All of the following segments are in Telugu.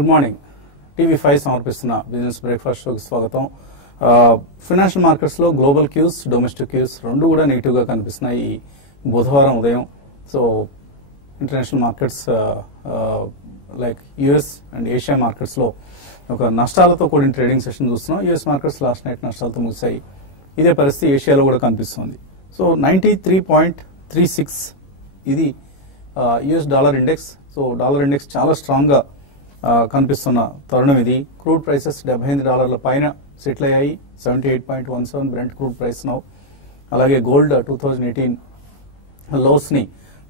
Good morning. TV5 సమర్పిస్తున్న బిజినెస్ బ్రేక్ఫాస్ట్ షోకి స్వాగతం. ఫైనాన్షియల్ మార్కెట్స్ లో గ్లోబల్ క్యూస్, డొమెస్టిక్ క్యూస్ రెండు కూడా నెగిటివ్ గా కనిపిస్తున్నాయి ఈ బుధవారం ఉదయం. So international markets like US and Asia markets లో ఒక నష్టాలతో కూడిన ట్రేడింగ్ సెషన్ చూస్తున్నాం. యుఎస్ మార్కెట్స్ లాస్ట్ నైట్ నష్టాలతో ముగిశాయి. ఇదే పరిస్థితి ఏషియాలో కూడా కనిపిస్తుంది. సో 93.36 ఇది US dollar index. So dollar index చాలా స్ట్రాంగ్ గా కనిపిస్తున్న తరుణం ఇది. క్రూడ్ ప్రైసెస్ $78 పైన సెటిల్ అయ్యాయి. 78.17 బ్రెంట్ క్రూడ్ ప్రైస్ నౌ. అలాగే గోల్డ్ 2018 లోస్ ని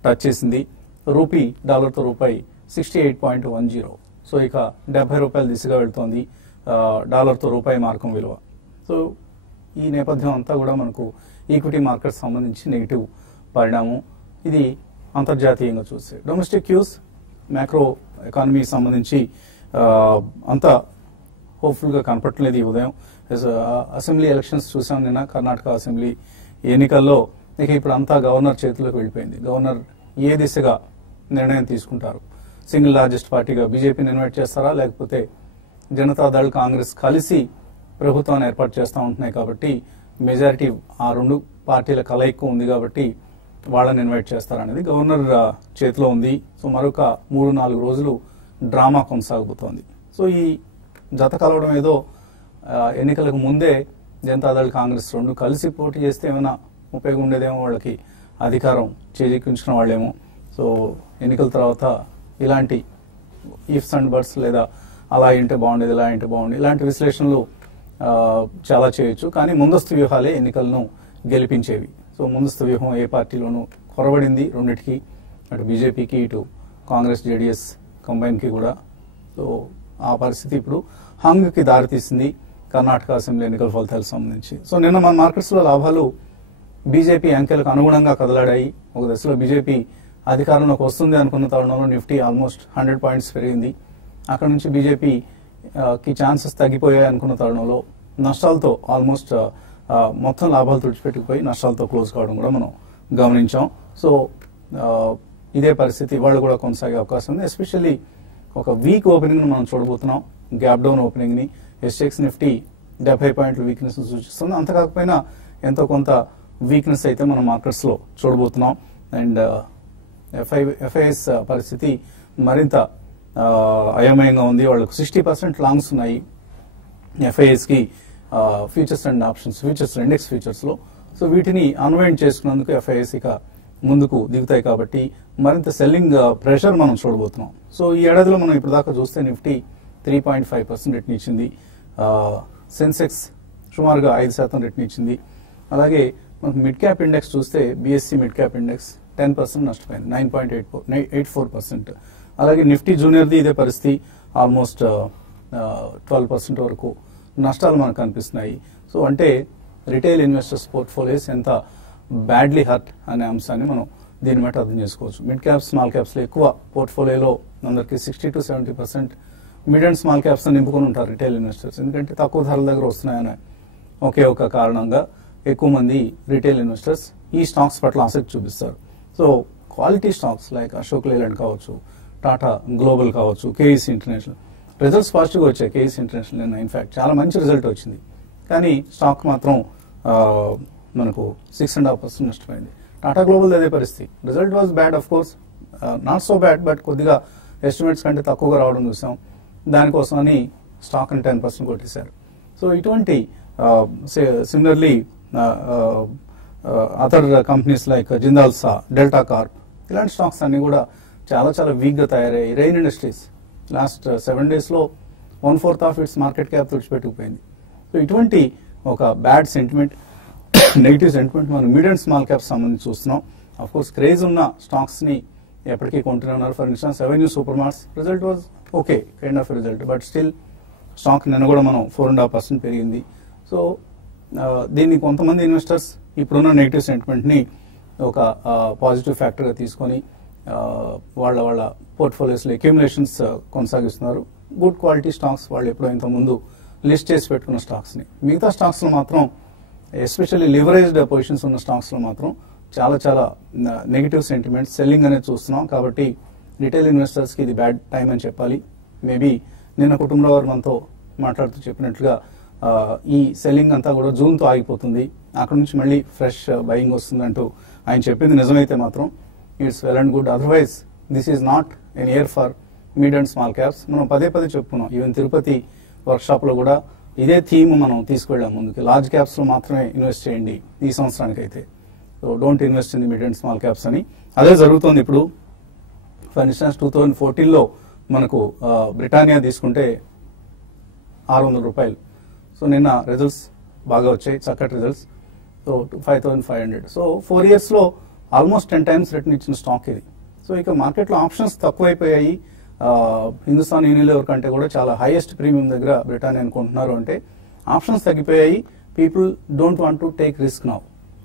టచ్ చేసింది. రూపీ డాలర్తో రూపాయి 68.10. సో ఇక $70 దిశగా వెళ్తోంది డాలర్తో రూపాయి మార్కం విలువ. సో ఈ నేపథ్యం అంతా కూడా మనకు ఈక్విటీ మార్కెట్ సంబంధించి నెగిటివ్ పరిణామం. ఇది అంతర్జాతీయంగా చూస్తే డొమెస్టిక్ క్యూస్ మ్యాక్రో ఎకానమీ సంబంధించి అంత హోప్ఫుల్ గా కనపడలేదు ఈ ఉదయం. అసెంబ్లీ ఎలక్షన్స్ చూసాం నిన్న. కర్ణాటక అసెంబ్లీ ఎన్నికల్లో ఇక ఇప్పుడు అంతా గవర్నర్ చేతిలోకి వెళ్ళిపోయింది. గవర్నర్ ఏ దిశగా నిర్ణయం తీసుకుంటారు? సింగిల్ లార్జెస్ట్ పార్టీగా బీజేపీని ఇన్వైట్ చేస్తారా, లేకపోతే జనతాదళ్ కాంగ్రెస్ కలిసి ప్రభుత్వాన్ని ఏర్పాటు చేస్తూ ఉంటున్నాయి కాబట్టి మెజారిటీ ఆ రెండు పార్టీల కలయిక ఉంది కాబట్టి వాళ్ళని ఇన్వైట్ చేస్తారనేది గవర్నర్ చేతిలో ఉంది. సో మరొక 3-4 రోజులు డ్రామా కొనసాగుతోంది. సో ఈ జత కలవడం ఏదో ఎన్నికలకు ముందే జనతాదళ్ కాంగ్రెస్ రెండు కలిసి పోటీ చేస్తే ఏమైనా ఉపయోగం ఉండేదేమో, వాళ్ళకి అధికారం చేజిక్కించుకున్న వాళ్ళేమో. సో ఎన్నికల తర్వాత ఇలాంటి ఇఫ్స్ అండ్ బట్స్ లేదా అలా ఏంటే బాగుండేది, ఇలా ఏంటే బాగుండేది, ఇలాంటి విశ్లేషణలు చాలా చేయొచ్చు. కానీ ముందస్తు వ్యూహాలే ఎన్నికలను గెలిపించేవి. సో ముందస్తు వ్యూహం ఏ పార్టీలోనూ కొరబడింది రెండింటికి, అటు బీజేపీకి ఇటు కాంగ్రెస్ జేడీఎస్ కంబైన్కి కూడా. సో ఆ పరిస్థితి ఇప్పుడు హంగ్కి దారితీసింది కర్ణాటక అసెంబ్లీ ఎన్నికల ఫలితాలకు సంబంధించి. సో నిన్న మన మార్కెట్స్లో లాభాలు బీజేపీ అంకెలకు అనుగుణంగా కదలాడాయి. ఒక దశలో బీజేపీ అధికారంలోకి వస్తుంది అనుకున్న తరుణంలో నిఫ్టీ ఆల్మోస్ట్ 100 పాయింట్స్ పెరిగింది. అక్కడ నుంచి బీజేపీకి ఛాన్సెస్ తగ్గిపోయాయి అనుకున్న తరుణంలో నష్టాలతో ఆల్మోస్ట్ మొత్తం లాభాలు తుడిచిపెట్టుకుపోయి నష్టాలతో క్లోజ్ కావడం కూడా మనం గమనించాం. సో ఇదే పరిస్థితి ఇవాళ కూడా కొనసాగే అవకాశం ఉంది. ఎస్పెషల్లీ ఒక వీక్ ఓపెనింగ్ మనం చూడబోతున్నాం. గ్యాప్ డౌన్ ఓపెనింగ్ ని ఎస్ఎక్స్ నిఫ్టీ 70 పాయింట్ల వీక్నెస్ సూచిస్తుంది. అంత కాకపోయినా ఎంతో కొంత వీక్నెస్ అయితే మనం మార్కెట్స్ లో చూడబోతున్నాం. అండ్ ఎఫ్ఐఎస్ పరిస్థితి మరింత అయోమయంగా ఉంది. వాళ్ళకు 60% లాంగ్స్ ఉన్నాయి ఎఫ్ఐఎస్ కి futures and options, futures index futures లో. సో వీటిని అన్వైండ్ చేసుకున్నందుకు ఎఫ్ఐఎస్ ఇక ముందుకు దిగుతాయి కాబట్టి మరింత సెల్లింగ్ ప్రెషర్ మనం చూడబోతున్నాం. సో ఈ ఏడాదిలో మనం ఇప్పుడు దాకా చూస్తే నిఫ్టీ 3.5% రిటర్న్ ఇచ్చింది. సెన్సెక్స్ సుమారుగా 5% రిటర్న్ ఇచ్చింది. అలాగే మనకు మిడ్ క్యాప్ ఇండెక్స్ చూస్తే బిఎస్సి మిడ్ క్యాప్ ఇండెక్స్ 10% నష్టపోయింది, 9.84%. అలాగే నిఫ్టీ జూనియర్ది ఇదే పరిస్థితి, ఆల్మోస్ట్ 12% వరకు నష్టాలు మనకు కనిపిస్తున్నాయి. సో అంటే రిటైల్ ఇన్వెస్టర్స్ పోర్ట్ఫోలియోస్ ఎంత బ్యాడ్లీ హర్ట్ అనే అంశాన్ని మనం దీన్ని బట్టి అర్థం చేసుకోవచ్చు. మిడ్ క్యాప్స్, స్మాల్ క్యాప్స్ లో ఎక్కువ పోర్ట్ఫోలియోలో అందరికి 60 to 70% mid and small caps నింపుకొని ఉంటారు రిటైల్ ఇన్వెస్టర్స్. ఎందుకంటే తక్కువ ధరల దగ్గర వస్తున్నాయనే ఒకే ఒక కారణంగా ఎక్కువ మంది రిటైల్ ఇన్వెస్టర్స్ ఈ స్టాక్స్ పట్ల ఆసక్తి చూపిస్తారు. So quality stocks like Ashok Leyland కావచ్చు, టాటా గ్లోబల్ కావచ్చు, కేఈసీ ఇంటర్నేషనల్ రిజల్ట్స్ పాజిటివ్గా వచ్చాయి. కేఈసీ ఇంటర్నేషనల్ నిన్న ఇన్ఫాక్ట్ చాలా మంచి రిజల్ట్ వచ్చింది. కానీ స్టాక్ మాత్రం మనకు 6.5% నష్టపోయింది. టాటా గ్లోబల్ అదే పరిస్థితి. Result was bad, of course not so bad, but కొద్దిగా ఎస్టిమేట్స్ కంటే తక్కువగా రావడం చూసాం. దానికోసమని స్టాక్ ని 10% కొట్టేశారు. సో ఇటువంటి similarly other companies like Jindal Saw, Delta Corp ఇలాంటి స్టాక్స్ అన్ని కూడా చాలా చాలా వీక్ గా తయారయ్యాయి. రెయిన్ ఇండస్ట్రీస్ లాస్ట్ 7 days లో 1/4 ఆఫ్ ఇట్స్ మార్కెట్ క్యాప్ తుడిచిపెట్టుకుపోయింది. సో ఇటువంటి ఒక బ్యాడ్ సెంటిమెంట్, నెగిటివ్ సెంటిమెంట్ మనం మిడ్ అండ్ స్మాల్ క్యాప్ సంబంధించి చూస్తున్నాం. అఫ్ కోర్స్ క్రేజ్ ఉన్న స్టాక్స్ ని ఎప్పటికీ కొంటూనే ఉన్నారు. For instance Avenue Supermarts result was okay kind of result, but still stock నిన్న కూడా మనం 4.5% పెరిగింది. సో దీన్ని కొంతమంది ఇన్వెస్టర్స్ ఇప్పుడున్న నెగిటివ్ సెంటిమెంట్ ని ఒక పాజిటివ్ ఫ్యాక్టర్ గా తీసుకొని వాళ్ళ పోర్ట్ఫోలియోస్ లో అక్యూములేషన్స్ కొనసాగిస్తున్నారు. గుడ్ క్వాలిటీ స్టాక్స్ వాళ్ళు ఎప్పుడో ఇంత ముందు లిస్ట్ చేసి పెట్టుకున్న స్టాక్స్ ని. మిగతా స్టాక్స్ లో మాత్రం ఎస్పెషల్లీ లివరేజ్డ్ పొజిషన్స్ ఉన్న స్టాక్స్ లో మాత్రం చాలా చాలా నెగిటివ్ సెంటిమెంట్ సెల్లింగ్ అనేది చూస్తున్నాం. కాబట్టి రిటైల్ ఇన్వెస్టర్స్ కి ఇది బ్యాడ్ టైం అని చెప్పాలి. మేబీ నిన్న కుటుంబరావు గారు మనతో మాట్లాడుతూ చెప్పినట్లుగా ఈ సెల్లింగ్ అంతా కూడా జూన్తో ఆగిపోతుంది, అక్కడ నుంచి మళ్ళీ ఫ్రెష్ బయింగ్ వస్తుందంటూ ఆయన చెప్పింది నిజమైతే మాత్రం it's well and good. Otherwise this is not an year for mid and small caps. మనం పదే చెప్పుకున్నాం, ఈవెన్ తిరుపతి వర్క్షాప్లో కూడా ఇదే థీమ్ మనం తీసుకెళ్ళాం ముందుకి. లార్జ్ క్యాప్స్లో మాత్రమే ఇన్వెస్ట్ చేయండి ఈ సంవత్సరానికైతే, so don't invest in the mid and small caps అని. అదే జరుగుతుంది ఇప్పుడు. ఫర్ ఇన్స్టెన్స్ 2014లో మనకు బ్రిటానియా తీసుకుంటే 600 రూపాయలు. సో నిన్న రిజల్ట్స్ బాగా వచ్చాయి, చక్కటి రిజల్ట్స్. సో 5500. సో 4 yearsలో ఆల్మోస్ట్ 10 times రిటర్న్ ఇచ్చిన స్టాక్ ఇది. సో ఇక మార్కెట్లో ఆప్షన్స్ తక్కువైపోయాయి. హిందుస్థాన్ యూనిలివర్ కంటే కూడా చాలా హైయెస్ట్ ప్రీమియం దగ్గర బ్రిటానియా అనుకుంటున్నారు అంటే ఆప్షన్స్ తగ్గిపోయాయి. People don't want to take risk now.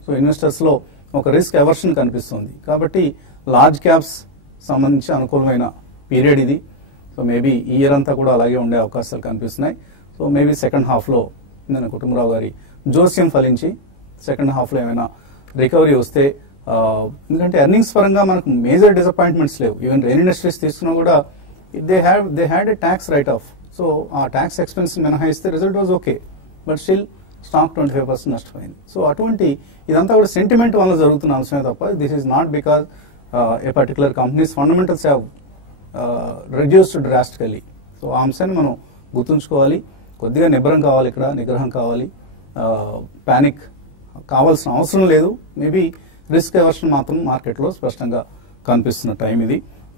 So ఇన్వెస్టర్స్లో ఒక రిస్క్ ఎవర్షన్ కనిపిస్తుంది. కాబట్టి లార్జ్ క్యాప్స్ సంబంధించి అనుకూలమైన పీరియడ్ ఇది. సో మేబీ ఈ ఇయర్ అంతా కూడా అలాగే ఉండే అవకాశాలు కనిపిస్తున్నాయి. సో మేబీ సెకండ్ హాఫ్లో నేను కుటుంబరావు గారి జోస్యం ఫలించి సెకండ్ హాఫ్లో ఏమైనా రికవరీ వస్తే, ఎందుకంటే ఎర్నింగ్స్ పరంగా మనకు మేజర్ డిసప్పాయింట్మెంట్స్ లేవు. ఈవెన్ రెయిన్ ఇండస్ట్రీస్ తీసుకున్నా కూడా they had a tax write off. So ఆ ట్యాక్స్ ఎక్స్పెన్స్ మినహాయిస్తే result was okay, but still stock 25% నష్టపోయింది. సో అటువంటి ఇదంతా కూడా సెంటిమెంట్ వల్ల జరుగుతున్న అంశమే తప్ప this is not because A particular companies fundamentals have reduced drastically. So ఆ అంశాన్ని మనం గుర్తుంచుకోవాలి. కొద్దిగా నిగ్రహం కావాలి. ప్యానిక్ కావాల్సిన అవసరం లేదు. మేబీ రిస్క్ ఎవర్షన్ మాత్రం మార్కెట్లో స్పష్టంగా కనిపిస్తున్న టైం ఇది.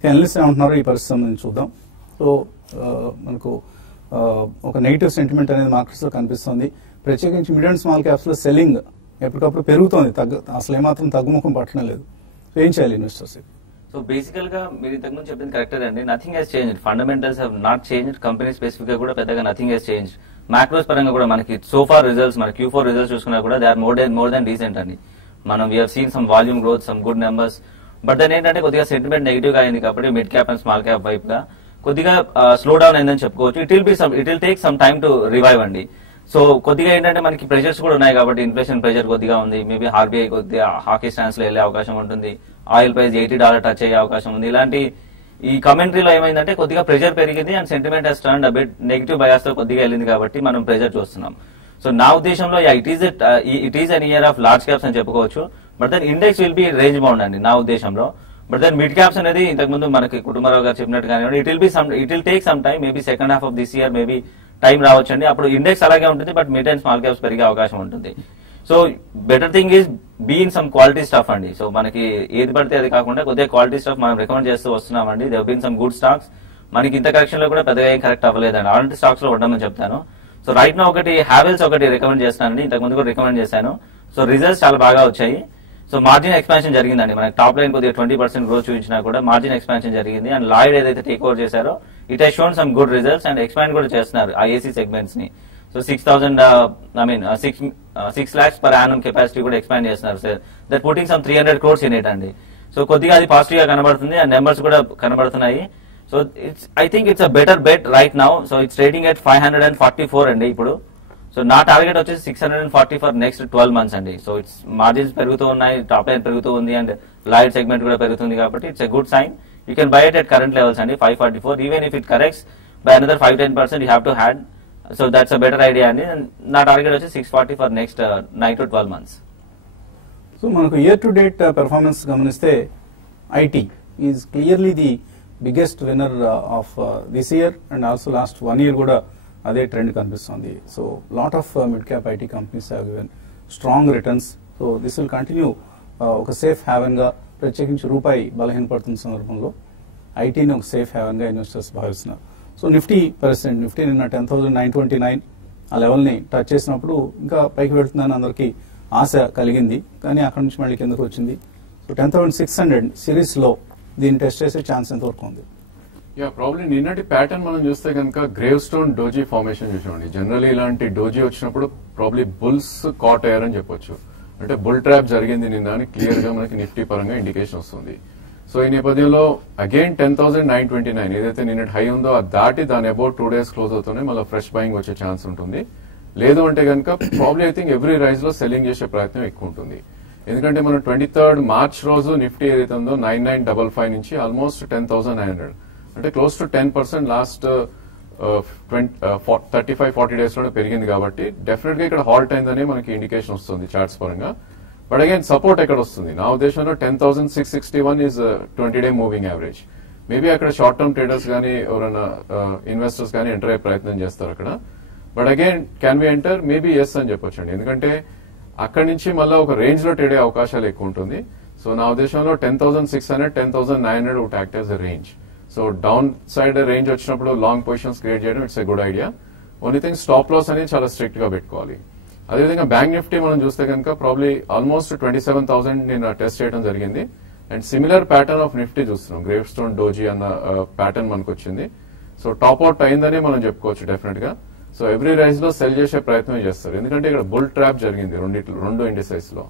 ఎనలిస్ట్ ఏమంటున్నారో ఈ పరిస్థితి సంబంధించి చూద్దాం. సో మనకు ఒక నెగిటివ్ సెంటిమెంట్ అనేది మార్కెట్స్లో కనిపిస్తుంది. ప్రత్యేకించి మిడ్ అండ్ స్మాల్ క్యాప్స్లో సెల్లింగ్ ఎప్పటికప్పుడు పెరుగుతోంది, అసలు ఏమాత్రం తగ్గుముఖం పట్టడం లేదు. సో ఏం చేయాలి ఇన్వెస్టర్స్? సో బేసికల్ గా మీరు ఇంతకుముందు చెప్పింది కరెక్టే అండి. Nothing has change, fundamentals have not change. Company specific గా కూడా పెద్దగా నథింగ్ హెస్ చేంజ్. మ్యాక్రోస్ పరంగా కూడా మనకి సోఫార్ రిజల్ట్స్, మన Q4 రిజల్ట్స్ చూసుకున్నా కూడా they are more than decent అండి. మనం we have seen some volume growth, some good numbers. But దాని ఏంటంటే కొద్దిగా సెంటిమెంట్ నెగిటివ్ గా అయింది కాబట్టి mid cap and small cap వైపు గా కొద్దిగా స్లో డౌన్ అయిందని చెప్పుకోవచ్చు. It will take some time to revive అండి. సో కొద్దిగా ఏంటంటే మనకి ప్రెషర్స్ కూడా ఉన్నాయి కాబట్టి ఇన్ఫ్లేషన్ ప్రెషర్ కొద్దిగా ఉంది. మేబీ ఆర్బీఐ కొద్దిగా హాకీ స్టాన్స్ లో వెళ్లే అవకాశం ఉంటుంది. ఆయిల్ ప్రైస్ $80 టచ్ అయ్యే అవకాశం ఉంది. ఇలాంటి ఈ కమెంటరీలో ఏమైందంటే కొద్దిగా ప్రెషర్ పెరిగింది and sentiment has turned a bit negative bias తో కొద్దిగా వెళ్ళింది కాబట్టి మనం ప్రెషర్ చూస్తున్నాం. సో నా ఉద్దేశంలో it is an year of large caps అని చెప్పుకోవచ్చు. But then index will be range bound అండి నా ఉద్దేశంలో. బట్ దెన్ మిడ్ క్యాప్స్ అనేది ఇంతకుముందు మనకి కుటుంబరావు గారు చెప్పినట్టుగా it will take some time, maybe second half of this year maybe time రావచ్చండి. అప్పుడు ఇండెక్స్ అలాగే ఉంటుంది, but mid and small caps పెరిగే అవకాశం ఉంటుంది. So better thing is be in some quality stuff అండి. సో మనకి ఏది పడితే అది కాకుండా కొద్దిగా క్వాలిటీ స్టాఫ్ మనం రికమెండ్ చేస్తూ వస్తున్నామండి. They been some good stocks. మనకి ఇంత కరెక్షన్ లో కూడా పెద్దగా ఏం కరెక్ట్ అవ్వలేదండి. అలాంటి స్టాక్స్ లో ఉండమని చెప్తాను. సో రైట్ నా ఒకటి హ్యావెల్స్ ఒకటి రికమెండ్ చేస్తానండి. ఇంతకుముందు కూడా రికమెండ్ చేశాను. సో రిజల్ట్స్ చాలా బాగా వచ్చాయి. సో మార్జిన్ ఎక్స్పాన్షన్ జరిగిందండి. మనకి టాప్ లైన్ కొద్దిగా 20% గ్రోత్ చూపించినా కూడా మార్జిన్ ఎక్స్పాన్షన్ జరిగింది. అండ్ లాయిడ్ ఏదైతే టేక్ ఓవర్ చేశారో it has shown some good results and expand కూడా చేస్తున్నారు ఐఏసీ సెగ్మెంట్స్ ని. So 6 lakhs per annum capacity కూడా ఎక్స్పాండ్ చేస్తున్నారు sir. That putting some 300 crores in it అండి. సో కొద్దిగా అది పాజిటివ్ గా కనబడుతుంది అండ్ నెంబర్స్ కూడా కనబడుతున్నాయి. So I think it's a better bet right now. So it's trading at 544 అండి ఇప్పుడు. సో నా టార్గెట్ వచ్చేసి 640 ఫర్ నెక్స్ట్ 12 months అండి. సో ఇట్స్ మార్జిన్స్ పెరుగుతూ ఉన్నాయి, టాప్ లైన్ పెరుగుతూ ఉంది అండ్ లాయిడ్ సెగ్మెంట్ కూడా పెరుగుతుంది కాబట్టి it's a good sign. You can buy it at current levels అండి 544. Even if it corrects by another 5-10% you have to had. So that's a better idea అండి. నా టార్గెట్ వచ్చి 640 for next 9 to 12 months. So మనకు ఇయర్ టు డేట్ పెర్ఫార్మెన్స్ గమనిస్తే IT is clearly the biggest winner of this year and also last 1 year కూడా అదే ట్రెండ్ కనిపిస్తుంది. So lot of mid cap IT companies have given strong returns. So this will continue ఒక సేఫ్ హ్యావెన్ గా, ప్రత్యేకించి రూపాయి బలహీనపడుతున్న సందర్భంలో ఐటీని ఒక సేఫ్ హ్యావెన్ గా ఇన్వెస్టర్స్ భావిస్తున్నారు. సో నిఫ్టీ నిన్న 10,929 ఆ లెవెల్ని టచ్ చేసినప్పుడు ఇంకా పైకి వెళ్తుందని అందరికీ ఆశ కలిగింది, కానీ అక్కడ నుంచి మళ్ళీ కిందకు వచ్చింది. సో 10,600 సిరీస్లో దీన్ని టెస్ట్ చేసే ఛాన్స్ ఎంతవరకు ఉంది? ప్రాబ్లీ నిన్నటి ప్యాటర్న్ మనం చూస్తే కనుక గ్రేవ్ స్టోన్ డోజీ ఫార్మేషన్ చూసామండి. జనరల్లీ ఇలాంటి డోజీ వచ్చినప్పుడు ప్రాబ్లీ బుల్స్ కాట్ అయ్యారని చెప్పొచ్చు. అంటే బుల్ ట్రాప్ జరిగింది నిన్న అని క్లియర్ గా మనకి నిఫ్టీ పరంగా ఇండికేషన్ వస్తుంది. సో ఈ నేపథ్యంలో అగైన్ 10,929 ఏదైతే నిన్నటి హై ఉందో అది దాటి దాని అబౌట్ 2 days క్లోజ్ అవుతూనే మళ్ళీ ఫ్రెష్ బయింగ్ వచ్చే ఛాన్స్ ఉంటుంది. లేదు అంటే కనుక probably I think every rise లో సెల్లింగ్ చేసే ప్రయత్నం ఎక్కువ ఉంటుంది. ఎందుకంటే మనం 23rd March రోజు నిఫ్టీ ఏదైతే ఉందో 9955 నుంచి ఆల్మోస్ట్ 10,900 అంటే క్లోజ్ టు 10% లాస్ట్ 35-40 డేస్ లోనే పెరిగింది కాబట్టి డెఫినెట్ గా ఇక్కడ హాల్ట్ అయిందని మనకి ఇండికేషన్ వస్తుంది చార్ట్స్ పరంగా. బట్ అగైన్ సపోర్ట్ ఎక్కడ వస్తుంది? నా ఉద్దేశంలో 10,661 is 20-day moving average. Maybe అక్కడ షార్ట్ టర్మ్ ట్రేడర్స్ కానీ ఎవరైనా ఇన్వెస్టర్స్ కానీ ఎంటర్ అయ్యే ప్రయత్నం చేస్తారు అక్కడ. But again can be enter? Maybe yes అని చెప్పొచ్చండి, ఎందుకంటే అక్కడి నుంచి మళ్ళీ ఒక రేంజ్ లో ట్రేడ్ అయ్యే అవకాశాలు ఎక్కువ ఉంటుంది. సో నా ఉద్దేశంలో 10,600, 10,900 would act as a range. So down side range వచ్చినప్పుడు లాంగ్ పొజిషన్స్ క్రియేట్ చేయడం it's a good idea. Only thing stop loss అనేది చాలా స్ట్రిక్ట్ గా పెట్టుకోవాలి. అదేవిధంగా బ్యాంక్ నిఫ్టీ మనం చూస్తే కనుక ప్రాబ్లీ ఆల్మోస్ట్ 27,000 నేను టెస్ట్ చేయడం జరిగింది. And similar pattern of Nifty చూస్తున్నాం, గ్రేవ్ స్టోన్ డోజీ అన్న ప్యాటర్న్ మనకు వచ్చింది. సో టాప్ అవుట్ అయిందని మనం చెప్పుకోవచ్చు డెఫినెట్ గా. సో ఎవ్రీ రైజ్ లో సెల్ చేసే ప్రయత్నం చేస్తారు, ఎందుకంటే ఇక్కడ బుల్ ట్రాప్ జరిగింది రెండు ఇండిసైస్ లో.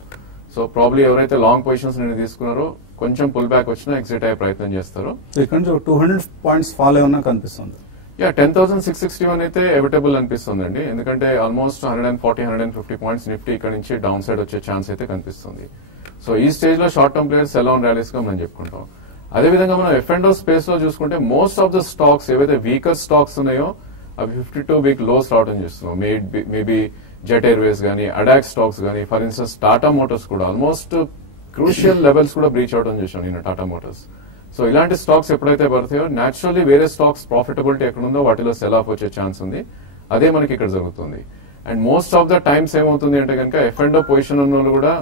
సో ప్రాబ్లీ ఎవరైతే లాంగ్ పొజిషన్స్ నేను తీసుకున్నారో కొంచెం పుల్ బ్యాక్ వచ్చినా ఎగ్జిట్ అయ్యే ప్రయత్నం చేస్తారు. ఇక్కడ 200 పాయింట్స్ ఫాల్ ఏమన్నా కనిపిస్తుంది. 10,661 అయితే ఎవటబుల్ అనిపిస్తుందండి, ఎందుకంటే ఆల్మోస్ట్ 140-150 పాయింట్స్ నిఫ్టీ ఇక్కడ నుంచి డౌన్ సైడ్ వచ్చే ఛాన్స్ అయితే కనిపిస్తుంది. సో ఈ స్టేజ్ లో short term players sell on rallies గా మనం చెప్పుకుంటాం. అదేవిధంగా మనం F&O స్పేస్ లో చూసుకుంటే మోస్ట్ ఆఫ్ ద స్టాక్స్ ఏవైతే వీకర్ స్టాక్స్ ఉన్నాయో అవి 52 వీక్ లోస్ రావడం చూస్తున్నాం. మేబీ జెట్ ఎయిర్వేస్ గానీ, అడాక్ స్టాక్స్ గానీ, ఫర్ ఇన్స్టెన్స్ టాటా మోటార్స్ కూడా ఆల్మోస్ట్ క్రూషియల్ లెవెల్స్ కూడా బ్రీచ్ అవడం చూసాం నిన్న టాటా మోటార్స్. సో ఇలాంటి స్టాక్స్ ఎప్పుడైతే పడతాయో న్యాచురల్లీ వేరే స్టాక్స్ ప్రాఫిటబిలిటీ ఎక్కడుందో వాటిలో సెల్ ఆఫ్ వచ్చే ఛాన్స్ ఉంది. అదే మనకి ఇక్కడ జరుగుతుంది. And most of the times ఏమవుతుంది అంటే కనుక F&O పొజిషన్ ఉన్న వాళ్ళు కూడా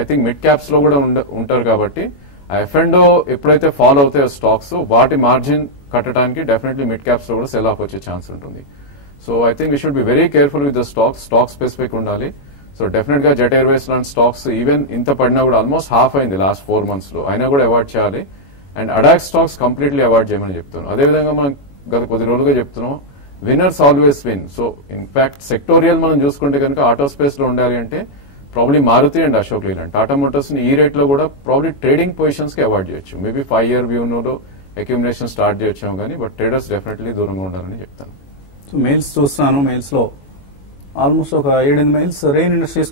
ఐ థింక్ మిడ్ క్యాప్స్ లో కూడా ఉంటారు కాబట్టి ఆ F&O ఎప్పుడైతే ఫాలో అవుతాయో స్టాక్స్ వాటి మార్జిన్ కట్టడానికి డెఫినెట్లీ మిడ్ క్యాప్స్ లో కూడా సెల్ ఆఫ్ వచ్చే ఛాన్స్ ఉంటుంది. So I think we should be very careful with the stock specific ఉండాలి. సో డెఫినెట్ గా జెట్ ఎయిర్వేస్ లాంటి స్టాక్స్ ఈవెన్ ఇంత పడినా కూడా ఆల్మోస్ట్ హాఫ్ అయింది లాస్ట్ 4 months లో, అయినా కూడా అవాయిడ్ చేయాలి. And ad hoc stocks completely avoid చేయమని చెప్తున్నాం. అదేవిధంగా మనం గత కొద్ది రోజులుగా చెప్తున్నాం, winners always win. So in fact sectorial మనం చూసుకుంటే కనుక ఆటో స్పేస్ లో ఉండాలి అంటే probably Maruti and Ashok Leyland, Tata Motors ని ఈ రేట్ లో కూడా ప్రాబ్లీ ట్రేడింగ్ పొజిషన్స్ కి అవాయిడ్ చేయొచ్చు. మేబీ 5-year వ్యూలో అక్యుమిలేషన్ స్టార్ట్ చేయొచ్చాము కానీ బట్ ట్రేడర్స్ డెఫినెట్లీ దూరంగా ఉండాలని చెప్తాను. సో మెయిల్స్ చూస్తున్నాను, మెయిల్స్ లో ఆల్మోస్ట్ ఒక 7-8 మెయిల్స్ రెయిన్ ఇండస్ట్రీస్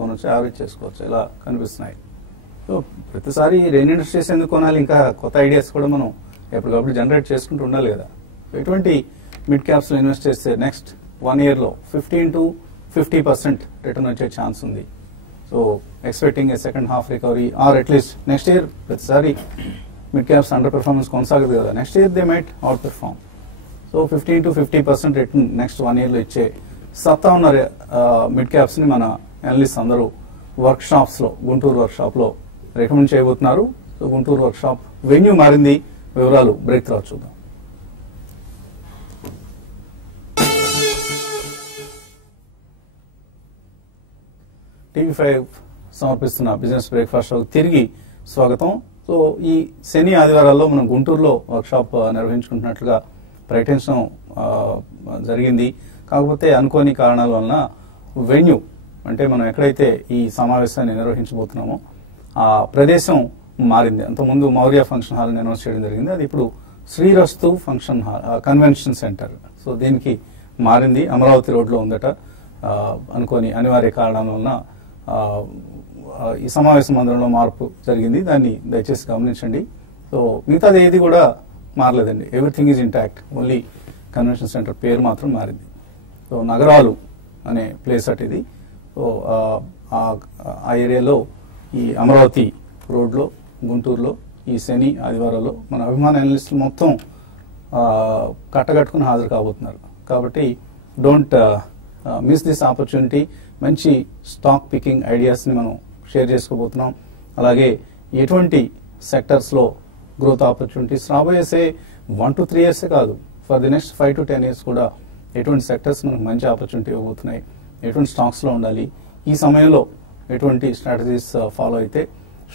కొనొచ్చా యావరేజ్ చేసుకోవచ్చు ఇలా కనిపిస్తున్నాయి. సో ప్రతిసారి రెయిన్ ఇండస్ట్రీస్ ఎందుకు కొనాలి, ఇంకా కొత్త ఐడియాస్ కూడా మనం ఎప్పటికప్పుడు జనరేట్ చేసుకుంటూ ఉండాలి కదా. ఎటువంటి మిడ్ క్యాప్స్ లో ఇన్వెస్ట్ చేస్తే నెక్స్ట్ 1 year లో 15 to 50% రిటర్న్ వచ్చే ఛాన్స్ ఉంది. So expecting a second half recovery or at least next year. ప్రతిసారి మిడ్ క్యాప్స్ అండర్ పెర్ఫార్మెన్స్ కొనసాగదు కదా, next year they might outperform. So 15 to 50% return next 1 year లో ఇచ్చే సత్తా ఉన్న మిడ్ క్యాప్స్ ని మన అనలిస్ట్ అందరూ వర్క్ షాప్స్ లో, గుంటూరు వర్క్ షాప్ లో రికమెండ్ చేయబోతున్నారు. So Guntur work shop venue మారింది, వివరాలు బ్రేక్ తర్వాత చూద్దాం. TV5 సమర్పిస్తున్న బిజినెస్ బ్రేక్ఫాస్ట్ షోకి తిరిగి స్వాగతం. సో ఈ శని ఆదివారాల్లో మనం గుంటూరులో వర్క్ షాప్ నిర్వహించుకుంటున్నట్లుగా ప్రకటించడం జరిగింది. కాకపోతే అనుకోని కారణాల వలన వెన్యూ అంటే మనం ఎక్కడైతే ఈ సమావేశాన్ని నిర్వహించబోతున్నామో ఆ ప్రదేశం మారింది. అంతకుముందు మౌర్య ఫంక్షన్ హాల్ అనౌన్స్ చేయడం జరిగింది, అది ఇప్పుడు Srirastu function hall convention centre. So దీనికి మారింది, అమరావతి రోడ్లో ఉందట. అనుకోని అనివార్య కారణాల వలన ఈ సమావేశ మందిరంలో మార్పు జరిగింది, దాన్ని దయచేసి గమనించండి. సో మిగతాది ఏది కూడా మారలేదండి, everything is intact, only convention centre పేరు మాత్రం మారింది. సో నగరాలు అనే ప్లేస్ అట్ ఇది. సో ఆ ఏరియాలో ఈ అమరావతి రోడ్లో గుంటూరులో ఈ శని ఆదివారాల్లో మన అభిమాన అనలిస్టులు మొత్తం కట్టగట్టుకుని హాజరు కాబోతున్నారు. కాబట్టి డోంట్ మిస్ దిస్ ఆపర్చునిటీ. మంచి స్టాక్ పికింగ్ ఐడియాస్ని మనం షేర్ చేసుకోబోతున్నాం. అలాగే ఎటువంటి సెక్టర్స్లో గ్రోత్ ఆపర్చునిటీస్ రాబోయేసే 1 to 3 years కాదు, for the next 5 to 10 years కూడా ఎటువంటి సెక్టర్స్ మనకు మంచి ఆపర్చునిటీ ఇవ్వబోతున్నాయి, ఎటువంటి స్టాక్స్లో ఉండాలి, ఈ సమయంలో ఎటువంటి స్ట్రాటజీస్ ఫాలో అయితే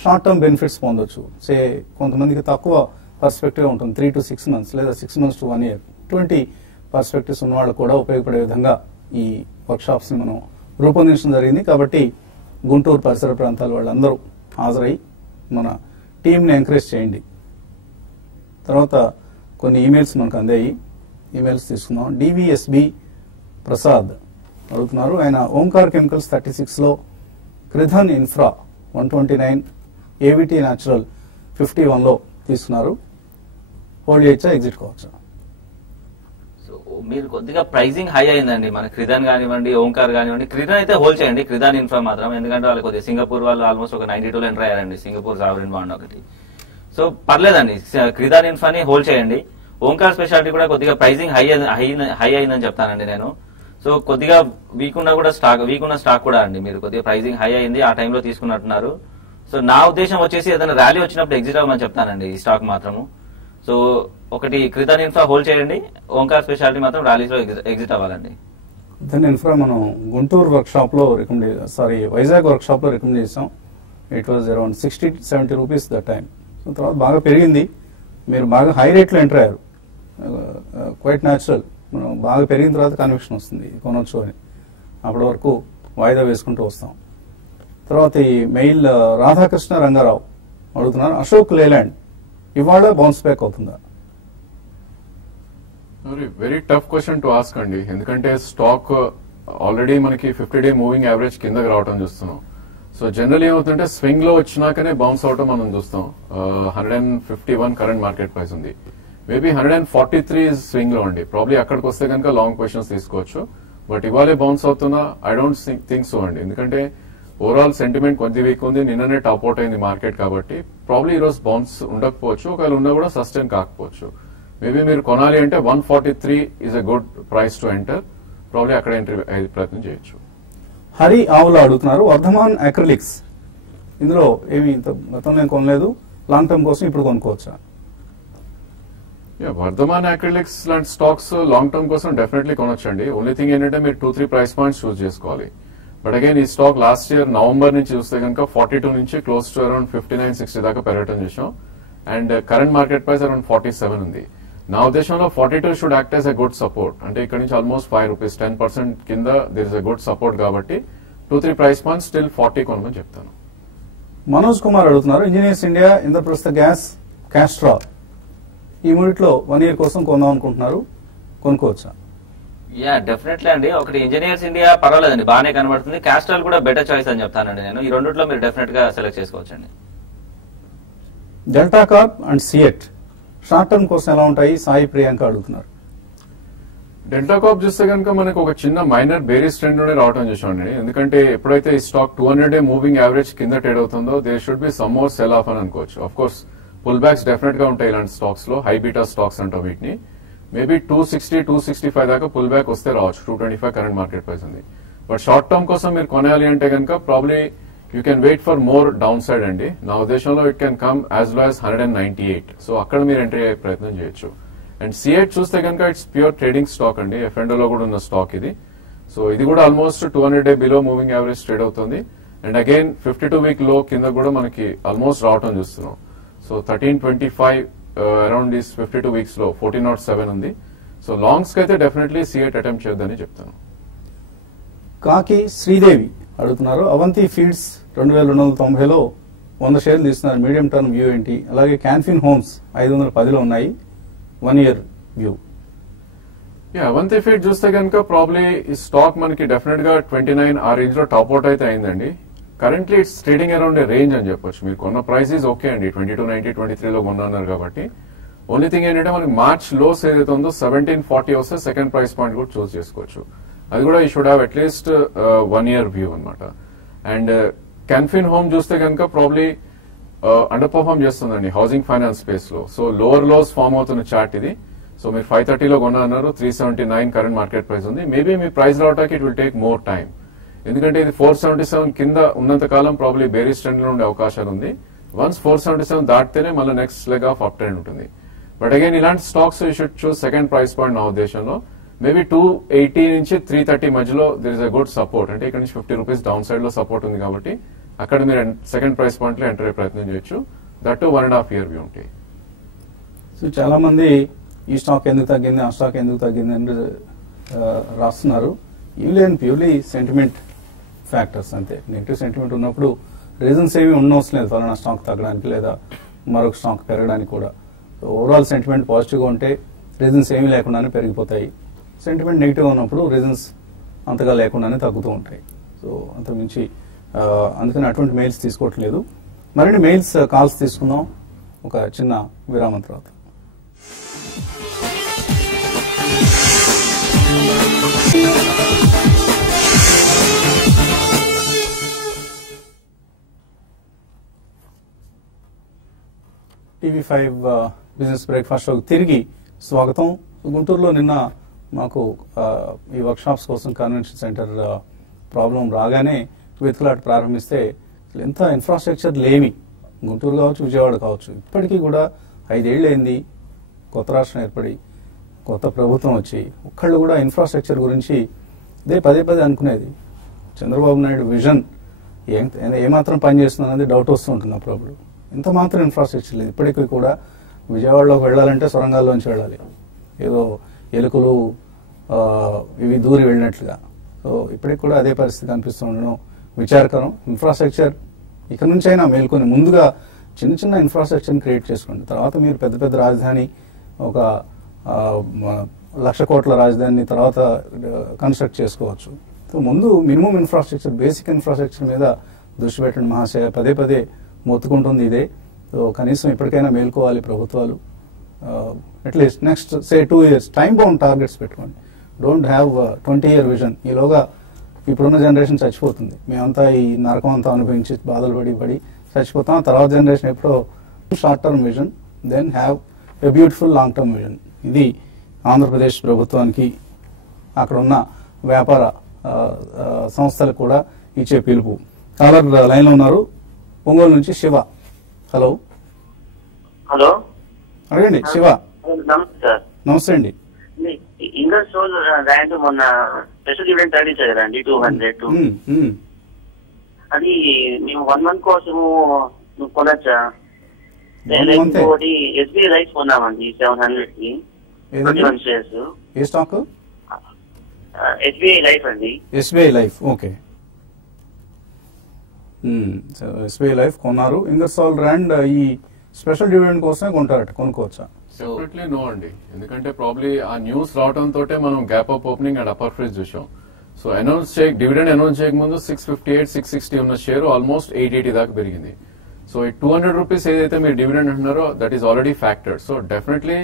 షార్ట్ టర్మ్ బెనిఫిట్స్ పొందొచ్చు. సే కొంతమందికి తక్కువ పర్స్పెక్టివ్ ఉంటుంది, 3 to 6 months లేదా 6 months to 1 year. ఇటువంటి పర్స్పెక్టివ్స్ ఉన్న వాళ్ళు కూడా ఉపయోగపడే విధంగా ఈ వర్క్షాప్స్ని మనం రూపొందించడం జరిగింది. కాబట్టి గుంటూరు పరిసర ప్రాంతాల వాళ్ళందరూ హాజరై మన టీంని ఎంకరేజ్ చేయండి. తర్వాత కొన్ని ఈమెయిల్స్ మనకు అందాయి, ఈమెయిల్స్ తీసుకుందాం. డివిఎస్బి ప్రసాద్ అడుగుతున్నారు, ఆయన ఓంకార్ కెమికల్స్ 36లో, క్రిధన్ ఇన్ఫ్రా 129, ఏవిటీ న్యాచురల్ 51లో తీసుకున్నారు. హోల్డ్ చేయొచ్చా, ఎగ్జిట్ కావచ్చా? సో మీరు కొద్దిగా ప్రైసింగ్ హై అయిందండి. మన క్రిదాన్ కానివ్వండి, ఓంకార్ కానివ్వండి. క్రిదాన్ అయితే హోల్డ్ చేయండి, క్రిదాన్ ఇన్ఫ్రా మాత్రం. ఎందుకంటే వాళ్ళు కొద్దిగా సింగపూర్ వాళ్ళు ఆల్మోస్ట్ ఒక 92లో ఎంటర్ అయ్యారండి, సింగపూర్ సావరిన్ బాండ్ ఒకటి. సో పర్లేదండి, క్రిదాన్ ఇన్ఫ్రాని హోల్డ్ చేయండి. ఓంకార్ స్పెషాలిటీ కూడా కొద్దిగా ప్రైసింగ్ హై అయిందని చెప్తానండి నేను. సో కొద్దిగా వీక్ ఉన్న స్టాక్ కూడా అండి, మీరు కొద్దిగా ప్రైసింగ్ హై అయింది, ఆ టైంలో తీసుకున్నట్టున్నారు. సో నా ఉద్దేశం వచ్చేసి ఏదైనా ర్యాలీ వచ్చినప్పుడు ఎగ్జిట్ అవ్వమని చెప్తానండి ఈ స్టాక్ మాత్రము. సో ఒకటి క్రిదాన్ ఇన్ఫ్రా హోల్డ్ చేయండి, ఓంకార్ స్పెషాలిటీ మాత్రం ర్యాలీస్ లో ఎగ్జిట్ అవ్వాలండి. క్రిదాన్ ఇన్ఫ్రా మనం గుంటూరు వర్క్ షాప్ లో వైజాగ్ వర్క్ షాప్ లో రికమెండ్ చేసాం. It was around 60-70 rupees the time. So తర్వాత బాగా పెరిగింది, మీరు బాగా హై రేట్ లో ఎంటర్ అయ్యారు. క్వైట్ న్యాచురల్, మనం బాగా పెరిగిన తర్వాత కన్విక్షన్ వస్తుంది కొనొచ్చు అని. అప్పటి వరకు వాయిదా వేసుకుంటూ వస్తాం. తర్వాత ఈ మెయిల్ రాధాకృష్ణ రంగారావు అడుగుతున్నారు, అశోక్ లేలాండ్ ఇవాళ బౌన్స్ బ్యాక్ అవుతుందా? Very tough question to ask అండి, ఎందుకంటే స్టాక్ ఆల్రెడీ మనకి 50-day మూవింగ్ యావరేజ్ కిందకి రావడం చూస్తున్నాం. సో జనరల్ ఏమవుతుంటే స్వింగ్ లో వచ్చినాకనే బౌన్స్ అవటం మనం చూస్తాం. 151 కరెంట్ మార్కెట్ ప్రైస్ ఉంది, మేబీ 143 స్వింగ్ లో అండి. ప్రాబ్లీ అక్కడికి వస్తే కనుక లాంగ్ పొజిషన్స్ తీసుకోవచ్చు. బట్ ఇవాళే బౌన్స్ అవుతున్నా ఐ డోంట్ థింక్ సో అండి, ఎందుకంటే ఓవరాల్ సెంటిమెంట్ కొద్ది వీక్ ఉంది, నిన్ననే టాప్ అవుట్ అయింది మార్కెట్. కాబట్టి ప్రాబ్లీ ఈ రోజు బౌన్స్ ఉండకపోవచ్చు, ఒకవేళ ఉన్నా కూడా సస్టైన్ కాకపోవచ్చు. మేబీ మీరు కొనాలి అంటే 143 is a good price to enter, probably అక్కడ ఎంట్రీ అయ్యే ప్రయత్నం చేయొచ్చు. హరి ఆవులా అడుగుతున్నారు, వర్ధమాన్ అక్రిలిక్స్ ఇందులో ఏమి గతంలో నేను కొనలేదు, లాంగ్ టర్మ్ కోసం ఇప్పుడు కొనుక్కోవచ్చా? వర్ధమాన్ అక్రిలిక్స్ లాంటి స్టాక్స్ లాంగ్ టర్మ్ కోసం డెఫినెట్లీ కొనొచ్చండి. ఓన్లీ థింగ్ ఏంటంటే మీరు 2-3 ప్రైస్ పాయింట్స్ చూస్ చేసుకోవాలి. బట్ అగైన్ ఈ స్టాక్ లాస్ట్ ఇయర్ నవంబర్ నుంచి చూస్తే కనుక 42 నుంచి క్లోజ్ టు అరౌండ్ 59-60 దాకా పెరగటం చూసాం. And current market price around 47 ఉంది. నా ఉద్దేశంలో 42 should act as a good support. అంటే ఇక్కడ నుంచి ఆల్మోస్ట్ 5 రూపీస్ 10% కింద there is a good support. కాబట్టి 2-3 ప్రైస్ పాయింట్స్ స్టిల్ 40 కొనమని చెప్తాను. మనోజ్ కుమార్ అడుగుతున్నారు, engineers India, Indraprastha gas, Castrol ఈ మూడిట్లో 1 year కోసం కొందాం అనుకుంటున్నారు, కొనుక్కోవచ్చా? యా డెఫినెట్లీ అండి. ఒకటి ఇంజనీర్స్ ఇండియా పర్వాలేదండి, బాగానే కనబడుతుంది. కాస్ట్రాల్ కూడా బెటర్ చాయిస్ అని చెప్తానండి నేను. ఈ రెండిట్లో మీరు డెఫినెట్ గా సెలెక్ట్ చేసుకోవచ్చండి. Delta Corp and CEAT short term కోసం ఎలా ఉంటాయి? సాయి ప్రియాంక అడుగుతున్నారు. డెల్టా కార్ప్ చూస్తే కనుక మనకు ఒక చిన్న మైనర్ బేరిస్ ట్రెండ్ లోనే రావడం చూసామండి. ఎందుకంటే ఎప్పుడైతే ఈ స్టాక్ 200-day మూవింగ్ యావరేజ్ కింద ట్రేడ్ అవుతుందో there should be some more sell off అని అనుకోవచ్చు. Of course pullbacks definite గా ఉంటాయి ఇలాంటి స్టాక్స్ లో, హై బీటా స్టాక్స్ అంటాం వీటిని. మేబీ 260-265 దాకా పుల్ బ్యాక్ వస్తే రావచ్చు. 225 కరెంట్ మార్కెట్ ప్రైస్ ఉంది. బట్ షార్ట్ టర్మ్ కోసం మీరు కొనాలి అంటే కనుక probably you can wait for more down side అండి. నా ఉద్దేశంలో it can come as low as 198. So అక్కడ మీరు ఎంట్రీ అయ్యే ప్రయత్నం చేయొచ్చు. అండ్ సిఎట్ చూస్తే కనుక ఇట్స్ ప్యూర్ ట్రేడింగ్ స్టాక్ అండి, F&O లో కూడా ఉన్న స్టాక్ ఇది. సో ఇది కూడా almost 200-day below moving average trade అవుతుంది. అండ్ అగైన్ 52 వీక్ లో కింద కూడా మనకి ఆల్మోస్ట్ రావటం చూస్తున్నాం. సో 1325 అరౌండ్ దీస్ 52 వీక్స్ లో 1407 ఉంది. సో లాంగ్స్ కి అయితే డెఫినెట్లీ సిఎట్ అటెంప్ట్ చేద్దని చెప్తాను. కాకి శ్రీదేవి అడుగుతున్నారు, అవంతి ఫీడ్స్ 2290లో 100 షేర్లు తీస్తున్నారు, మీడియం టర్మ్ వ్యూ ఏంటి? అలాగే క్యాన్ఫిన్ హోమ్స్ 510లో ఉన్నాయి, 1 year వ్యూ. అవంతి ఫీడ్ చూస్తే కనుక ప్రాబ్లీ ఈ స్టాక్ మనకి డెఫినెట్ గా 29 ఆ రేంజ్ లో టాప్ అవుట్ అయితే అయిందండి. Currently it's trading around a range అని చెప్పొచ్చు. మీరు కొన్న ప్రైస్ ఈజ్ ఓకే అండి, 2290, 23లో కొన్నారు కాబట్టి. ఓన్లీ థింగ్ ఏంటంటే మనకి మార్చ్ లోస్ ఏదైతే ఉందో 1740 వస్తే సెకండ్ ప్రైస్ పాయింట్ కూడా చూస్ చేసుకోవచ్చు. అది కూడా ఈ should have at least 1 year view అనమాట. అండ్ క్యాన్ఫిన్ హోమ్ చూస్తే కనుక ప్రాబ్లీ అండర్ పర్ఫార్మ్ చేస్తుందండి హౌసింగ్ ఫైనాన్స్ స్పేస్ లో. సో లోవర్ లోస్ ఫామ్ అవుతున్న చార్ట్ ఇది. సో మీరు 530లో కొన్నారు, 379 కరెంట్ మార్కెట్ ప్రైస్ ఉంది. మేబీ మీ ప్రైస్ రావడానికి it will take more time, ఎందుకంటే ఇది 477 కింద ఉన్నంత కాలం ప్రాబ్లీ బేరిష్ ట్రెండ్ లో ఉండే అవకాశాలు ఉంది. వన్స్ 477 దాటితేనే మళ్ళీ next leg of up trend ఉంటుంది. బట్ అగైన్ ఇలాంటి stocks you should choose second price point నా ఉద్దేశంలో. మేబీ 280 నుంచి 330 మధ్యలో there is a good support. అంటే ఇక్కడ నుంచి 50 రూపీస్ డౌన్ సైడ్ లో సపోర్ట్ ఉంది కాబట్టి అక్కడ మీరు సెకండ్ ప్రైస్ పాయింట్ లో ఎంటర్ అయ్యే ప్రయత్నం చేయొచ్చు. దట్ 1.5 year వ్యూ ఉంటాయి. సో చాలా మంది ఈ స్టాక్ ఎందుకు తగ్గింది, ఆ స్టాక్ ఎందుకు తగ్గింది అని రాస్తున్నారు. ఇవి లేని ప్యూర్లీ సెంటిమెంట్ ఫ్యాక్టర్స్ అంతే. నెగిటివ్ సెంటిమెంట్ ఉన్నప్పుడు రీజన్స్ ఏమి ఉండవసరం లేదు ఫలానా స్టాక్ తగ్గడానికి లేదా మరొక స్టాక్ పెరగడానికి కూడా. ఓవరాల్ సెంటిమెంట్ పాజిటివ్గా ఉంటే రీజన్స్ ఏమీ లేకుండానే పెరిగిపోతాయి. సెంటిమెంట్ నెగిటివ్గా ఉన్నప్పుడు రీజన్స్ అంతగా లేకుండానే తగ్గుతూ ఉంటాయి. సో అంతకుమించి అందుకని అటువంటి మెయిల్స్ తీసుకోవట్లేదు. మరిన్ని మెయిల్స్ కాల్స్ తీసుకుందాం ఒక చిన్న విరామం తర్వాత. TV5 బిజినెస్ బ్రేక్ఫాస్ట్ షోకి తిరిగి స్వాగతం. గుంటూరులో నిన్న మాకు ఈ వర్క్ షాప్స్ కోసం కన్వెన్షన్ సెంటర్ ప్రాబ్లం రాగానే వెతుకులాట ప్రారంభిస్తే ఎంత ఇన్ఫ్రాస్ట్రక్చర్ లేమి, గుంటూరు కావచ్చు విజయవాడ కావచ్చు. ఇప్పటికీ కూడా 5 ఏళ్ళు అయింది కొత్త రాష్ట్రం ఏర్పడి, కొత్త ప్రభుత్వం వచ్చి, ఒక్కళ్ళు కూడా ఇన్ఫ్రాస్ట్రక్చర్ గురించి ఇదే పదే అనుకునేది. చంద్రబాబు నాయుడు విజన్ ఏమాత్రం పనిచేస్తుందన్నది డౌట్ వస్తూ ఉంటుంది అప్పుడప్పుడు. ఇంత మాత్రం ఇన్ఫ్రాస్ట్రక్చర్ లేదు. ఇప్పటికీ కూడా విజయవాడలోకి వెళ్ళాలంటే సొరంగాల్లోంచి వెళ్ళాలి, ఏదో ఎలుకలు ఇవి దూరి వెళ్ళినట్లుగా. సో ఇప్పటికి కూడా అదే పరిస్థితి కనిపిస్తూ ఉండడం విచారకరం. ఇన్ఫ్రాస్ట్రక్చర్ ఇక్కడ నుంచైనా మేల్కొని ముందుగా చిన్న ఇన్ఫ్రాస్ట్రక్చర్ని క్రియేట్ చేసుకోండి. తర్వాత మీరు పెద్ద రాజధాని, ఒక 1,00,000 కోట్ల రాజధాని తర్వాత కన్స్ట్రక్ట్ చేసుకోవచ్చు. సో ముందు మినిమం ఇన్ఫ్రాస్ట్రక్చర్, బేసిక్ ఇన్ఫ్రాస్ట్రక్చర్ మీద దృష్టి పెట్టండి. మహాశయ పదే మొత్తుకుంటుంది ఇదే. సో కనీసం ఇప్పటికైనా మేల్కోవాలి ప్రభుత్వాలు. At least next 2 years time bound targets పెట్టుకోండి. Don't have 20-year vision. ఈలోగా ఇప్పుడున్న జనరేషన్ చచ్చిపోతుంది. మేమంతా ఈ నరకం అంతా అనుభవించి బాధలు పడి చచ్చిపోతాం. తర్వాత జనరేషన్ ఎప్పుడో short term vision, then have a beautiful long term vision. ఇది ఆంధ్రప్రదేశ్ ప్రభుత్వానికి, అక్కడ ఉన్న వ్యాపార సంస్థలకు కూడా ఇచ్చే పిలుపు. కాలర్ లైన్లో ఉన్నారు, ఒంగోలు నుంచి శివ. హలో అడగండి శివ. నమస్తే అండి. ఇంగర్సోల్ ల్యాండ్ మొన్న స్పెషల్ ఈవెంట్ అడిగించారు కదండి 200. అది మేము 1 month కోసము కొనొచ్చా? ఇంకోటి ఎస్బీఐ లైఫ్ కొన్నామండి 700 కి 21 shares. ఏ స్టాక్? ఎస్బీఐ లైఫ్ అండి. SBI life, okay. SBI life కొన్నారు. ఇంగర్సోల్ ల్యాండ్ ఈ స్పెషల్ డివిడెండ్ కోసమే కొంటారట, కొనుక్కోవచ్చా? డెఫినెట్లీ నో అండి. ఎందుకంటే ప్రాబ్లీ ఆ న్యూస్ రావడం తోటే మనం gap up opening and upper freeze చూసాం. సో డివిడెండ్ అనౌన్స్ చేయకముందు 658, 660 ఉన్న షేర్ ఆల్మోస్ట్ 880 దాకా పెరిగింది. సో ఈ 200 రూపీస్ ఏదైతే మీరు డివిడెండ్ అంటున్నారో that is already factored. So definitely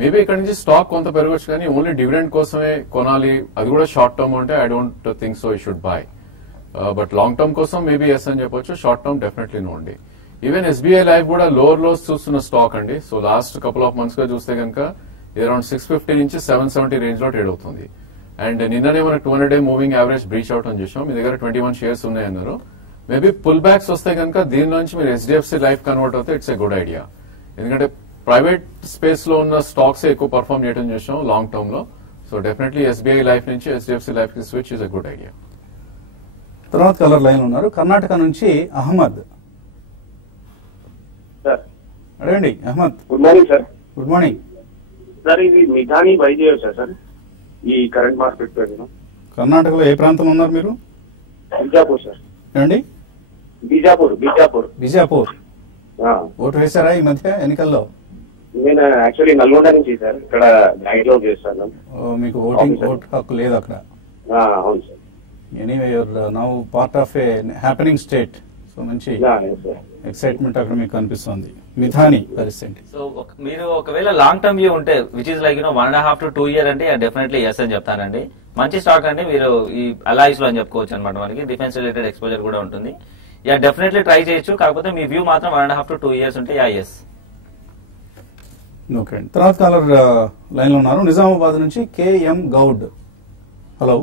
maybe ఇక్కడ నుంచి స్టాక్ కొంత పెరగచ్చు, కానీ ఓన్లీ డివిడెండ్ కోసమే కొనాలి, అది కూడా షార్ట్ టర్మ్ అంటే I don't think so you should buy. But long term కోసం మేబీ ఎస్ అని చెప్పొచ్చు, షార్ట్ టర్మ్ డెఫినెట్లీ నో అండి. ఈవెన్ ఎస్బీఐ లైఫ్ కూడా లోవర్ లోస్ చూస్తున్న స్టాక్ అండి. So last couple of months గా చూస్తే కనుక ఇది అరౌండ్ 650 నుంచి 770 రేంజ్ లో ట్రేడ్ అవుతుంది. అండ్ నిన్ననే మనకు 200-day moving average breach out అని చూసాం. మీ దగ్గర 21 shares ఉన్నాయన్నారు. మేబీ పుల్ బ్యాక్స్ వస్తే కనుక దీనిలోంచి మీరు హెచ్డిఎఫ్సి లైఫ్ కన్వర్ట్ అవుతే ఇట్స్ ఎ గుడ్ ఐడియా. ఎందుకంటే ప్రైవేట్ స్పేస్ లో ఉన్న స్టాక్స్ ఎక్కువ పర్ఫార్మ్ చేయడం చూసాం లాంగ్ టర్మ్ లో. సో డెఫినెట్లీ ఎస్బీఐ లైఫ్ నుంచి హెచ్డిఎఫ్సి లైఫ్ కి switch is a good idea. తర్వాత కలర్ లైన్ ఉన్నారు, కర్ణాటక నుంచి అహ్మద్. అడగండి Ahmed. Good morning sir. Good morning sir. ఇది మిఠానీ బై చేయొచ్చా సార్ ఈ కరెంట్ మార్కెట్ పేరు? కర్ణాటకలో ఏ ప్రాంతం ఉన్నారు మీరు? బిజాపూర్ సార్. ఏమండి? బిజాపూర్. ఓటు వేశారా ఈ మధ్య ఎన్నికల్లో? నేను యాక్చువల్లీ నల్గొండ నుంచి సార్, ఇక్కడ బ్యాంక్ చేస్తాను. మీకు ఓటు హక్కు లేదు అక్కడ? అవును sir. Anyway you're now part of a happening state. So మంచి ఎక్సైట్మెంట్ అక్కడ మీకు కనిపిస్తుంది. మిథాని పరిస్థితి. సో మీరు ఒకవేళ లాంగ్ టర్మ్ వ్యూ ఉంటే which is like 1.5 to 2 year అంటే డెఫినెట్లీ ఎస్ అని చెప్తానండి. మంచి స్టాక్ అండి. మీరు ఈ అలాయిస్ లో అని చెప్పుకోవచ్చు అనమాట. మనకి డిఫెన్స్ రిలేటెడ్ ఎక్స్పోజర్ కూడా ఉంటుంది. యా డెఫినెట్లీ ట్రై చేయొచ్చు. కాకపోతే మీ వ్యూ మాత్రం 1.5 to 2 years ఉంటే యా ఎస్. ఓకే. తర్వాత కాలర్ లైన్ లో ఉన్నారు, నిజామాబాద్ నుంచి కేఎం గౌడ్. హలో.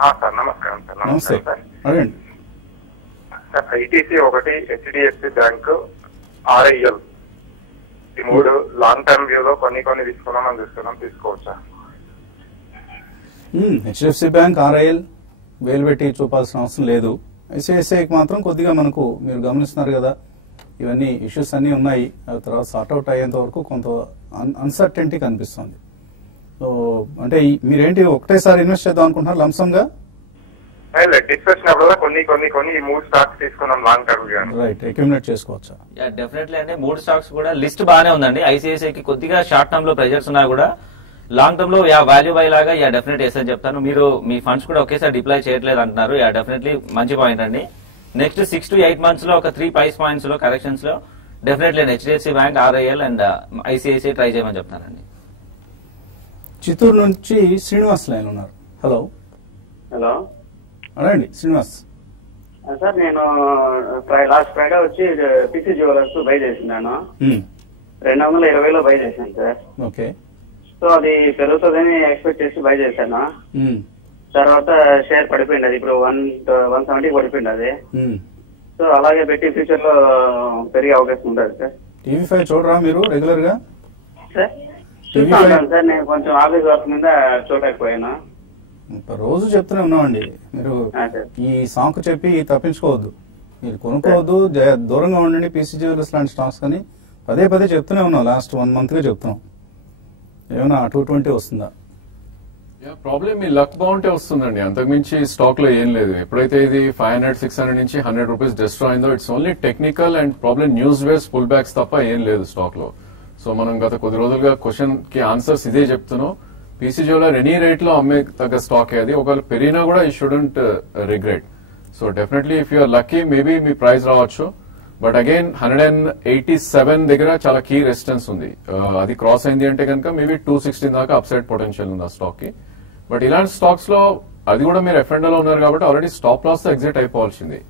సార్ నమస్కారం సార్. నమస్తే, అడగండి సార్. ఐటీసీ ఒకటి, హెచ్డిఎఫ్సి బ్యాంక్, ఆర్ఐఎల్ ఈ 3 లాంగ్ టర్మ్ వ్యూలో కొన్ని తీసుకున్నామని చూస్తున్నాం, తీసుకోవచ్చా? హెచ్డిఎఫ్సి బ్యాంక్, ఆర్ఐఎల్ వేలు పెట్టి చూపాల్సిన అవసరం లేదు. ఐసిఐసిఐకి మాత్రం కొద్దిగా మనకు మీరు గమనిస్తున్నారు కదా, ఇవన్నీ ఇష్యూస్ అన్నీ ఉన్నాయి. తర్వాత సార్ట్అవుట్ అయ్యేంత వరకు కొంత అన్సర్టెంటీ కనిపిస్తుంది. సో అంటే మీరేంటి ఒకటేసారి ఇన్వెస్ట్ చేద్దాం అనుకుంటున్నారు లంసమ్ గా? డిస్కషన్ అప్పుడు కొన్ని 3 స్టాక్స్ తీసుకున్నాం లాంగ్ టర్మ్. రైట్, అక్యుములేట్ చేసుకోవచ్చా? డెఫినెట్లీ అంటే 3 స్టాక్స్ కూడా లిస్ట్ బాగానే ఉందండి. ఐసిఐసిఐకి కొద్దిగా షార్ట్ టర్మ్ లో ప్రెజర్స్ ఉన్నా కూడా లాంగ్ టర్మ్ లో వాల్యూ బై లాగా డెఫినెట్ ఎస్ అని చెప్తాను. మీరు మీ ఫండ్స్ కూడా ఒకేసారి డిప్లాయ్ చేయట్లేదు అంటున్నారు. డెఫినెట్లీ మంచి పాయింట్ అండి. నెక్స్ట్ 6 to 8 months లో ఒక 3 price points లో కరెక్షన్స్ లో definitely HDFC Bank, RIL and ICICI try చేయమని చెప్తానండి. చిత్తూరు నుంచి శ్రీనివాస్ లైన్ ఉన్నారు. హలో హలో అడండి శ్రీనివాస్. సార్ నేను లాస్ట్ ఫ్రైడే వచ్చి పిసి జ్యువెలర్స్ బై చేసినాను. 220లో బై చేశాను సార్. ఓకే. సో అది పెరుగుతుందని ఎక్స్పెక్ట్ చేసి బై చేశాను. తర్వాత షేర్ పడిపోయింది, అది ఇప్పుడు 170 పడిపోయింది అది. సో అలాగే పెట్టి ఫ్యూచర్ లో పెరిగే అవకాశం ఉంటుంది సార్. TV5 చూడరా మీరు రెగ్యులర్ గా? సార్ చూస్తా ఉంటాను సార్, నేను కొంచెం ఆఫీస్ వర్క్ మీద చూడలేకపోయాను. రోజు చెప్తూనే ఉన్నామండి, మీరు ఈ సాంగ్ చెప్పి తప్పించుకోవద్దు, మీరు కొనుక్కోవద్దు, దూరంగా ఉండండి పీసీ జ్యువెలర్స్ లాంటి స్టాక్స్ అని పదే పదే చెప్తూనే ఉన్నాం. లాస్ట్ 1 month గా చెప్తున్నాం. ఏమైనా 220 వస్తుందా? ప్రాబ్లం మీ లక్ బాగుంటే వస్తుందండి, అంతకుమించి స్టాక్ లో ఏం లేదు. ఎప్పుడైతే ఇది 500-600 నుంచి 100 రూపీస్ డిస్ట్రాయ్ అయిందో it's only technical and problem news ways pullbacks తప్ప ఏం లేదు స్టాక్ లో. సో మనం గత కొద్ది రోజులుగా క్వశ్చన్ కి ఆన్సర్స్ ఇదే చెప్తున్నాం. పీసీ జ్యువెలర్ ఎనీ రేట్ లో అమ్మే తగ్గ స్టాక్ అది, ఒకవేళ పెరిగినా కూడా ఈ shouldn't regret. So definitely if you're lucky maybe మీ ప్రైస్ రావచ్చు. బట్ అగైన్ 187 దగ్గర చాలా కీ రెసిస్టెన్స్ ఉంది, అది క్రాస్ అయింది అంటే కనుక మేబీ 216 దాకా అప్సైడ్ పొటెన్షియల్ ఉంది ఆ స్టాక్ కి. బట్ ఇలాంటి స్టాక్స్ లో అది కూడా మీరు ఎఫ్ఎండో లో ఉన్నారు కాబట్టి ఆల్రెడీ స్టాప్ లాస్ తో ఎగ్జిట్ అయిపోవాల్సింది.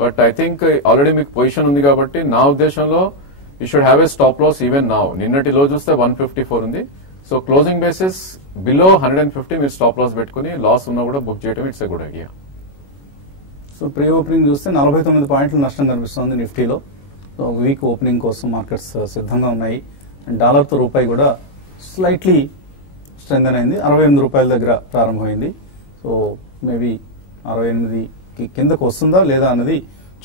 బట్ ఐ థింక్ ఆల్రెడీ మీకు పొజిషన్ ఉంది కాబట్టి నా ఉద్దేశంలో you should have a stop loss even now. నిన్నటి లో చూస్తే 154 ఉంది. సో క్లోజింగ్ బేసిస్ బిలో 150 మీరు స్టాప్ లాస్ పెట్టుకుని లాస్ ఉన్నా కూడా బుక్ చేయడం it's a good idea. So pre opening చూస్తే 49 పాయింట్లు నష్టం కనిపిస్తుంది నిఫ్టీలో. సో వీక్ ఓపెనింగ్ కోసం మార్కెట్స్ సిద్ధంగా ఉన్నాయి. డాలర్తో రూపాయి కూడా స్లైట్లీ స్ట్రెంగ్ అయింది, 68 రూపాయల దగ్గర ప్రారంభమైంది. సో మేబీ 68కి కిందకు వస్తుందా లేదా అన్నది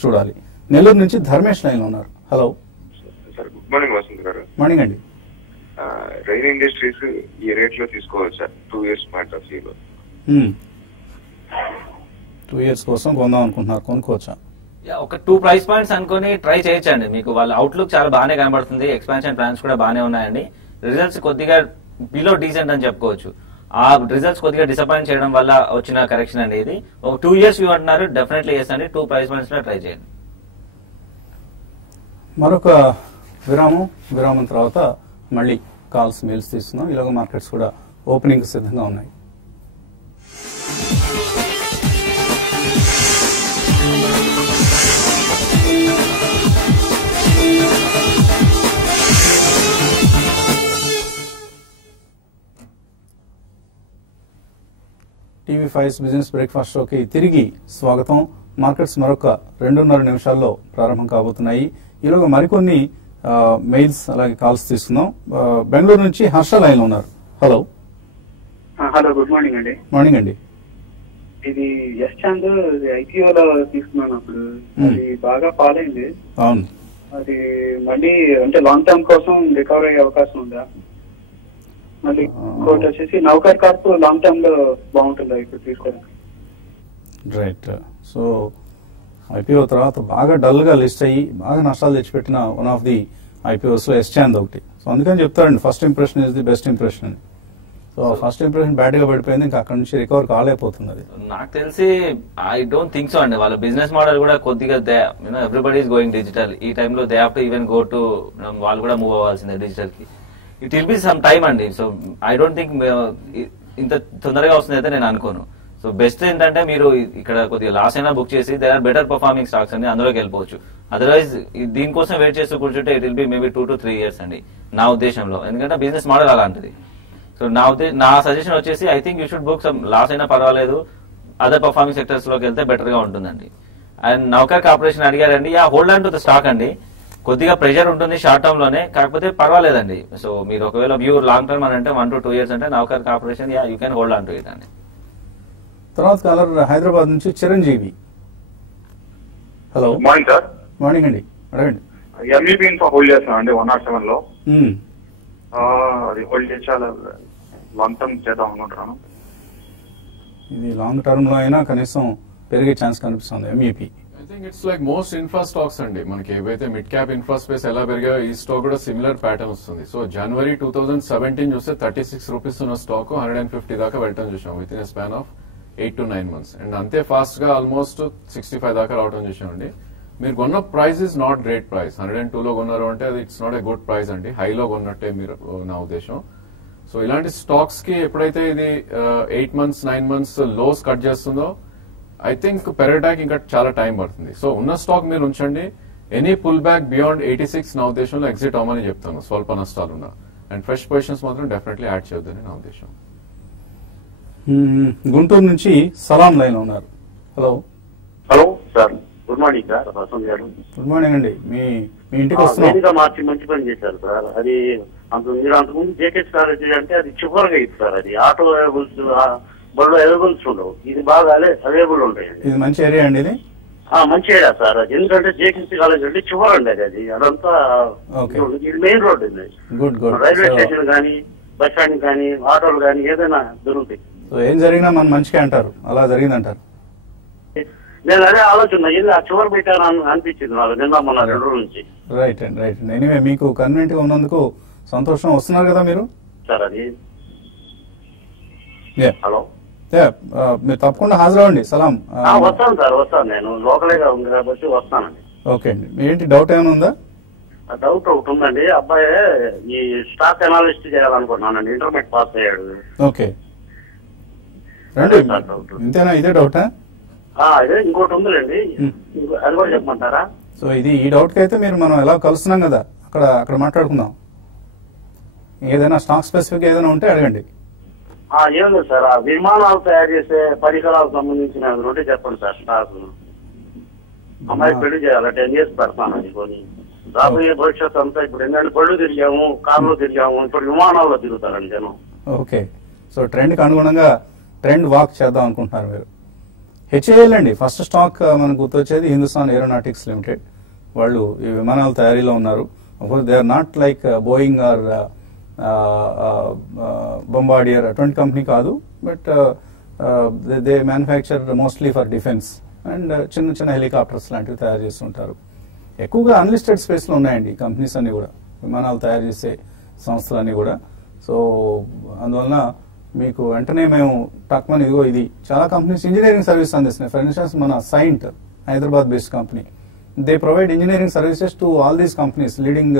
చూడాలి. నెల్లూరు నుంచి ధర్మేష్ లైన్ ఉన్నారు. Hello sir, good morning Vasant గారు. మార్నింగ్ అండి. రైన్ ఇండస్ట్రీస్ ఈ రేట్ లో తీసుకోవచ్చు సార్ 2 years పాయింట్ ఆఫ్ వ్యూలో. 2 years కోసం కొందాం అనుకుంటున్నారు, కొనుక్కోవచ్చా? ఒక 2 price points అనుకుని ట్రై చేయొచ్చండి. మీకు వాళ్ళ అవుట్లుక్ చాలా బాగానే కనబడుతుంది, ఎక్స్పాన్షన్ ప్లాన్స్ కూడా బాగానే ఉన్నాయండి. రిజల్ట్స్ కొద్దిగా బిలో డీసెంట్ అని చెప్పుకోవచ్చు. ఆ రిజల్ట్స్ కొద్దిగా డిసప్పాయింట్ చేయడం వల్ల వచ్చిన కరెక్షన్ అండి ఇది. ఒక 2 years వ్యూ అంటున్నారు, డెఫినెట్లీ ఎస్ అండి. 2 price points లో ట్రై చేయండి. మరొక విరామం తర్వాత మళ్ళీ కాల్స్ మెయిల్స్ తీస్తున్నాం. ఇలాగ మార్కెట్స్ కూడా ఓపెనింగ్ సిద్ధంగా ఉన్నాయి. TV5 బిజినెస్ బ్రేక్ఫాస్ట్ షోకి తిరిగి స్వాగతం. మార్కెట్స్ మరొక 2.5 నిమిషాల్లో ప్రారంభం కాబోతున్నాయి. ఈలోగా మరికొన్ని మెయిల్స్ అలాగే కాల్స్ తీసుకుందాం. బెంగళూరు నుంచి హర్ష లైన్ ఉన్నారు. హలో. హలో, గుడ్ మార్నింగ్ అండి. మార్నింగ్ అండి. ఇది ఎస్ చాంద్ ఐపీఓలో తీసుకున్నాను, అప్పుడు అది బాగా ఫాల్ అయింది. అవును. అది మళ్ళీ అంటే లాంగ్ టర్మ్ కోసం రికవర్ అయ్యే అవకాశం ఉందా? మళ్ళీ ఇంకోటి వచ్చేసి నౌకర్ కార్ప్ లాంగ్ టర్మ్ లో బాగుంటుందా ఇప్పుడు తీసుకోవడానికి? రైట్. సో ఐపీఓ తర్వాత బాగా డల్ గా లిస్ట్ అయ్యి బాగా నష్టాలు తెచ్చిపెట్టిన వన్ ఆఫ్ ది ఐపీఓస్ లో ఎస్చాంద్ ఒకటి. సో అందుకని చెప్తారండి first impression is the best impression అని. సో ఫస్ట్ ఇంప్రెషన్ బ్యాడ్ గా పడిపోయింది, ఇంకా అక్కడ నుంచి రికవర్ కాలేకపోతుంది. నాకు తెలిసి ఐ డోంట్ థింక్ సో అండి. వాళ్ళ బిజినెస్ మోడల్ కూడా కొద్దిగా ఎవ్రీబడి ఈస్ గోయింగ్ డిజిటల్. ఈ టైంలో they have to even go to, వాళ్ళు కూడా మూవ్ అవ్వాల్సిందే డిజిటల్ కి. It will be some time అండి. సో ఐ డోంట్ థింక్ ఇంత తొందరగా వస్తుంది అయితే నేను అనుకోను. సో బెస్ట్ ఏంటంటే మీరు ఇక్కడ కొద్దిగా లాస్ అయినా బుక్ చేసి they are better performing stocks అండి, అందులోకి వెళ్ళిపోవచ్చు. అదర్వైజ్ దీనికోసం వెయిట్ చేస్తూ కూర్చుంటే it will be maybe 2 to 3 years అండి నా ఉద్దేశంలో. ఎందుకంటే బిజినెస్ మోడల్ అలాంటిది. సో నా సజెషన్ వచ్చేసి I think you should book some, loss అయినా పర్వాలేదు, అదర్ పర్ఫార్మింగ్ సెక్టర్స్ లోకి వెళ్తే బెటర్ గా ఉంటుందండి. అండ్ నౌకర్ కార్పొరేషన్ అడిగారండి, hold on to the stock అండి. కొద్దిగా ప్రెషర్ ఉంటుంది షార్ట్ టర్మ్ లోనే, కాకపోతే పర్వాలేదండి. సో మీరు ఒకవేళ వ్యూ లాంగ్ టర్మ్ అని అంటే 1 to 2 years అంటే Navkar Corporation you can hold on to it అండి. తర్వాత కాలర్ హైదరాబాద్ నుంచి Chiranjeevi. Hello. Morning sir. Morning అండి, అడగండి. ఎంఈపీ హోల్డ్ చేస్తాం అండి 107 లో. అది హోల్డ్ చేయాలి, లాంగ్ టర్మ్ చేద్దాం అనుకుంటున్నాను. ఇది లాంగ్ టర్మ్ లో అయినా కనీసం పెరిగే ఛాన్స్ కనిపిస్తుంది MEP. I think it's like most infra stocks అండి. మనకి ఏవైతే మిడ్ క్యాప్ ఇన్ఫ్రా స్పేస్ ఎలా పెరిగాయో ఈ స్టాక్ కూడా సిమిలర్ ప్యాటర్న్ వస్తుంది. సో జనవరి 2017 చూస్తే 36 రూపీస్ ఉన్న స్టాక్ 150 దాకా వెళ్ళటం చూసాం with in span of 8 to 9 months. And అంతే ఫాస్ట్ గా ఆల్మోస్ట్ 65 దాకా రావడం చూసామండి. మీరు కొన్న price is not great price. 102 లో కొన్నారు అంటే అది it's not a good price అండి, హైలో కొన్నట్టే మీరు నా ఉద్దేశం. సో ఇలాంటి స్టాక్స్ కి ఎప్పుడైతే ఇది 8 months 9 months లోస్ కట్ చేస్తుందో ఐ థింక్ పెరగడానికి ఇంకా చాలా టైం పడుతుంది. సో ఉన్న స్టాక్ మీరు ఉంచండి. ఎనీ పుల్ బ్యాక్ బియాండ్ 86 నా ఉద్దేశంలో ఎగ్జిట్ అవ్వమని చెప్తాను స్వల్ప నష్టాలు ఉన్నా. అండ్ ఫ్రెష్ పొజిషన్స్ మాత్రం డెఫినెట్లీ యాడ్ చేయొద్దని నా ఉద్దేశం. గుంటూరు నుంచి సలాం లైన్ ఉన్నారు. Hello hello sir, good morning sir. Vasant garu good morning అండి. మీ ఇంటికి వస్తున్నాం. మార్చి మంచి పని చేశారు సార్. అది మీరు అంతకుముందు జేకేఎస్ కాలేజ్ అంటే అది చివరిగా ఇస్తుంది సార్. అది ఆటో అవైలబుల్స్ బళ్ళు అవైలబుల్స్ ఉండవు. ఇది బాగా అవైలబుల్ ఉంటాయి. ఇది మంచి ఏరియా అండి. ఇది మంచి ఏరియా సార్. అది ఎందుకంటే జేకేఎస్ కాలేజ్ అంటే చివరి అండి అది. అదంతా ఇది మెయిన్ రోడ్ ఇది. Good good. రైల్వే స్టేషన్ కానీ బస్ స్టాండ్ కానీ ఆటోలు కానీ ఏదైనా దొరుకుతాయి. సో ఏం జరిగినా మనం మంచిగా అంటారు, అలా జరిగిందంటారు. నేను అదే ఆలోచన ఇది ఆ చివరి పెట్టాను అనిపించింది నాకు నిన్న మొన్న 2 రోజుల నుంచి. రైట్ అండి, రైట్ అండి. ఎనీవే మీకు కన్వీనియంట్ గా ఉన్నందుకు సంతోషం. వస్తున్నారు కదా మీరు సార్. అది హలో మీరు తప్పకుండా హాజరవ్వండి. సలాం. వస్తాను సార్, వస్తాను. నేను లోకల్గా ఉంది కాబట్టి వస్తానండి. ఓకే అండి. ఏంటి డౌట్ ఏమైనా ఉందా? డౌట్ ఒకటి ఉందండి. అబ్బాయి ఈ స్టాక్ అనాలిస్ట్ చేయాలనుకుంటున్నానండి. ఇంటర్మీడియట్ పాస్ అయ్యాడు. ఓకే రండి. ఇంతేనా? ఇదే డౌటా? ఇదే ఇంకోటి ఉందండి, అది కూడా చెప్పమంటారా? సో ఇది ఈ డౌట్ కి అయితే మనం ఎలా కలుస్తున్నాం కదా, అక్కడ మాట్లాడుకుందాం. ఏదైనా స్టాక్ స్పెసిఫిక్ ఏదైనా ఉంటే అడగండి. ఏం లేదు సార్. ఆ విమానాలు తయారు చేసే పరికరాలకు సంబంధించిన ఉంటే చెప్పండి సార్. స్టాక్ అమ్మాయి పెళ్లి చేయాలి, 10 years పెడతాను. అది కొని రాబోయే భవిష్యత్తు అంతా ఇప్పుడు ఎందుకంటే పళ్ళు తిరిగాము, కార్లో తిరిగాము, ఇప్పుడు విమానాల్లో తిరుగుతారండి జనం. ఓకే. సో ట్రెండ్ కి అనుగుణంగా ట్రెండ్ వాక్ చేద్దాం అనుకుంటున్నారు మీరు. హెచ్ఏఎల్ అండి ఫస్ట్ స్టాక్ మనకు గుర్తొచ్చేది. Hindustan Aeronautics Limited. వాళ్ళు ఈ విమానాల తయారీలో ఉన్నారు. They are not like Boeing or Bombardier అటువంటి కంపెనీ కాదు. But they manufacture mostly for defence and చిన్న చిన్న హెలికాప్టర్స్ లాంటివి తయారు చేస్తుంటారు. ఎక్కువగా అన్లిస్టెడ్ స్పేస్ లో ఉన్నాయండి కంపెనీస్ అన్ని కూడా, విమానాలు తయారు చేసే సంస్థలన్నీ కూడా. సో అందువలన మీకు వెంటనే మేము తక్కువని ఇదిగో ఇది చాలా కంపెనీస్ ఇంజనీరింగ్ సర్వీస్ అందిస్తున్నాయి. ఫర్ ఇన్స్టెన్స్ మన Cyient Hyderabad based company, they provide engineering services to all these companies, leading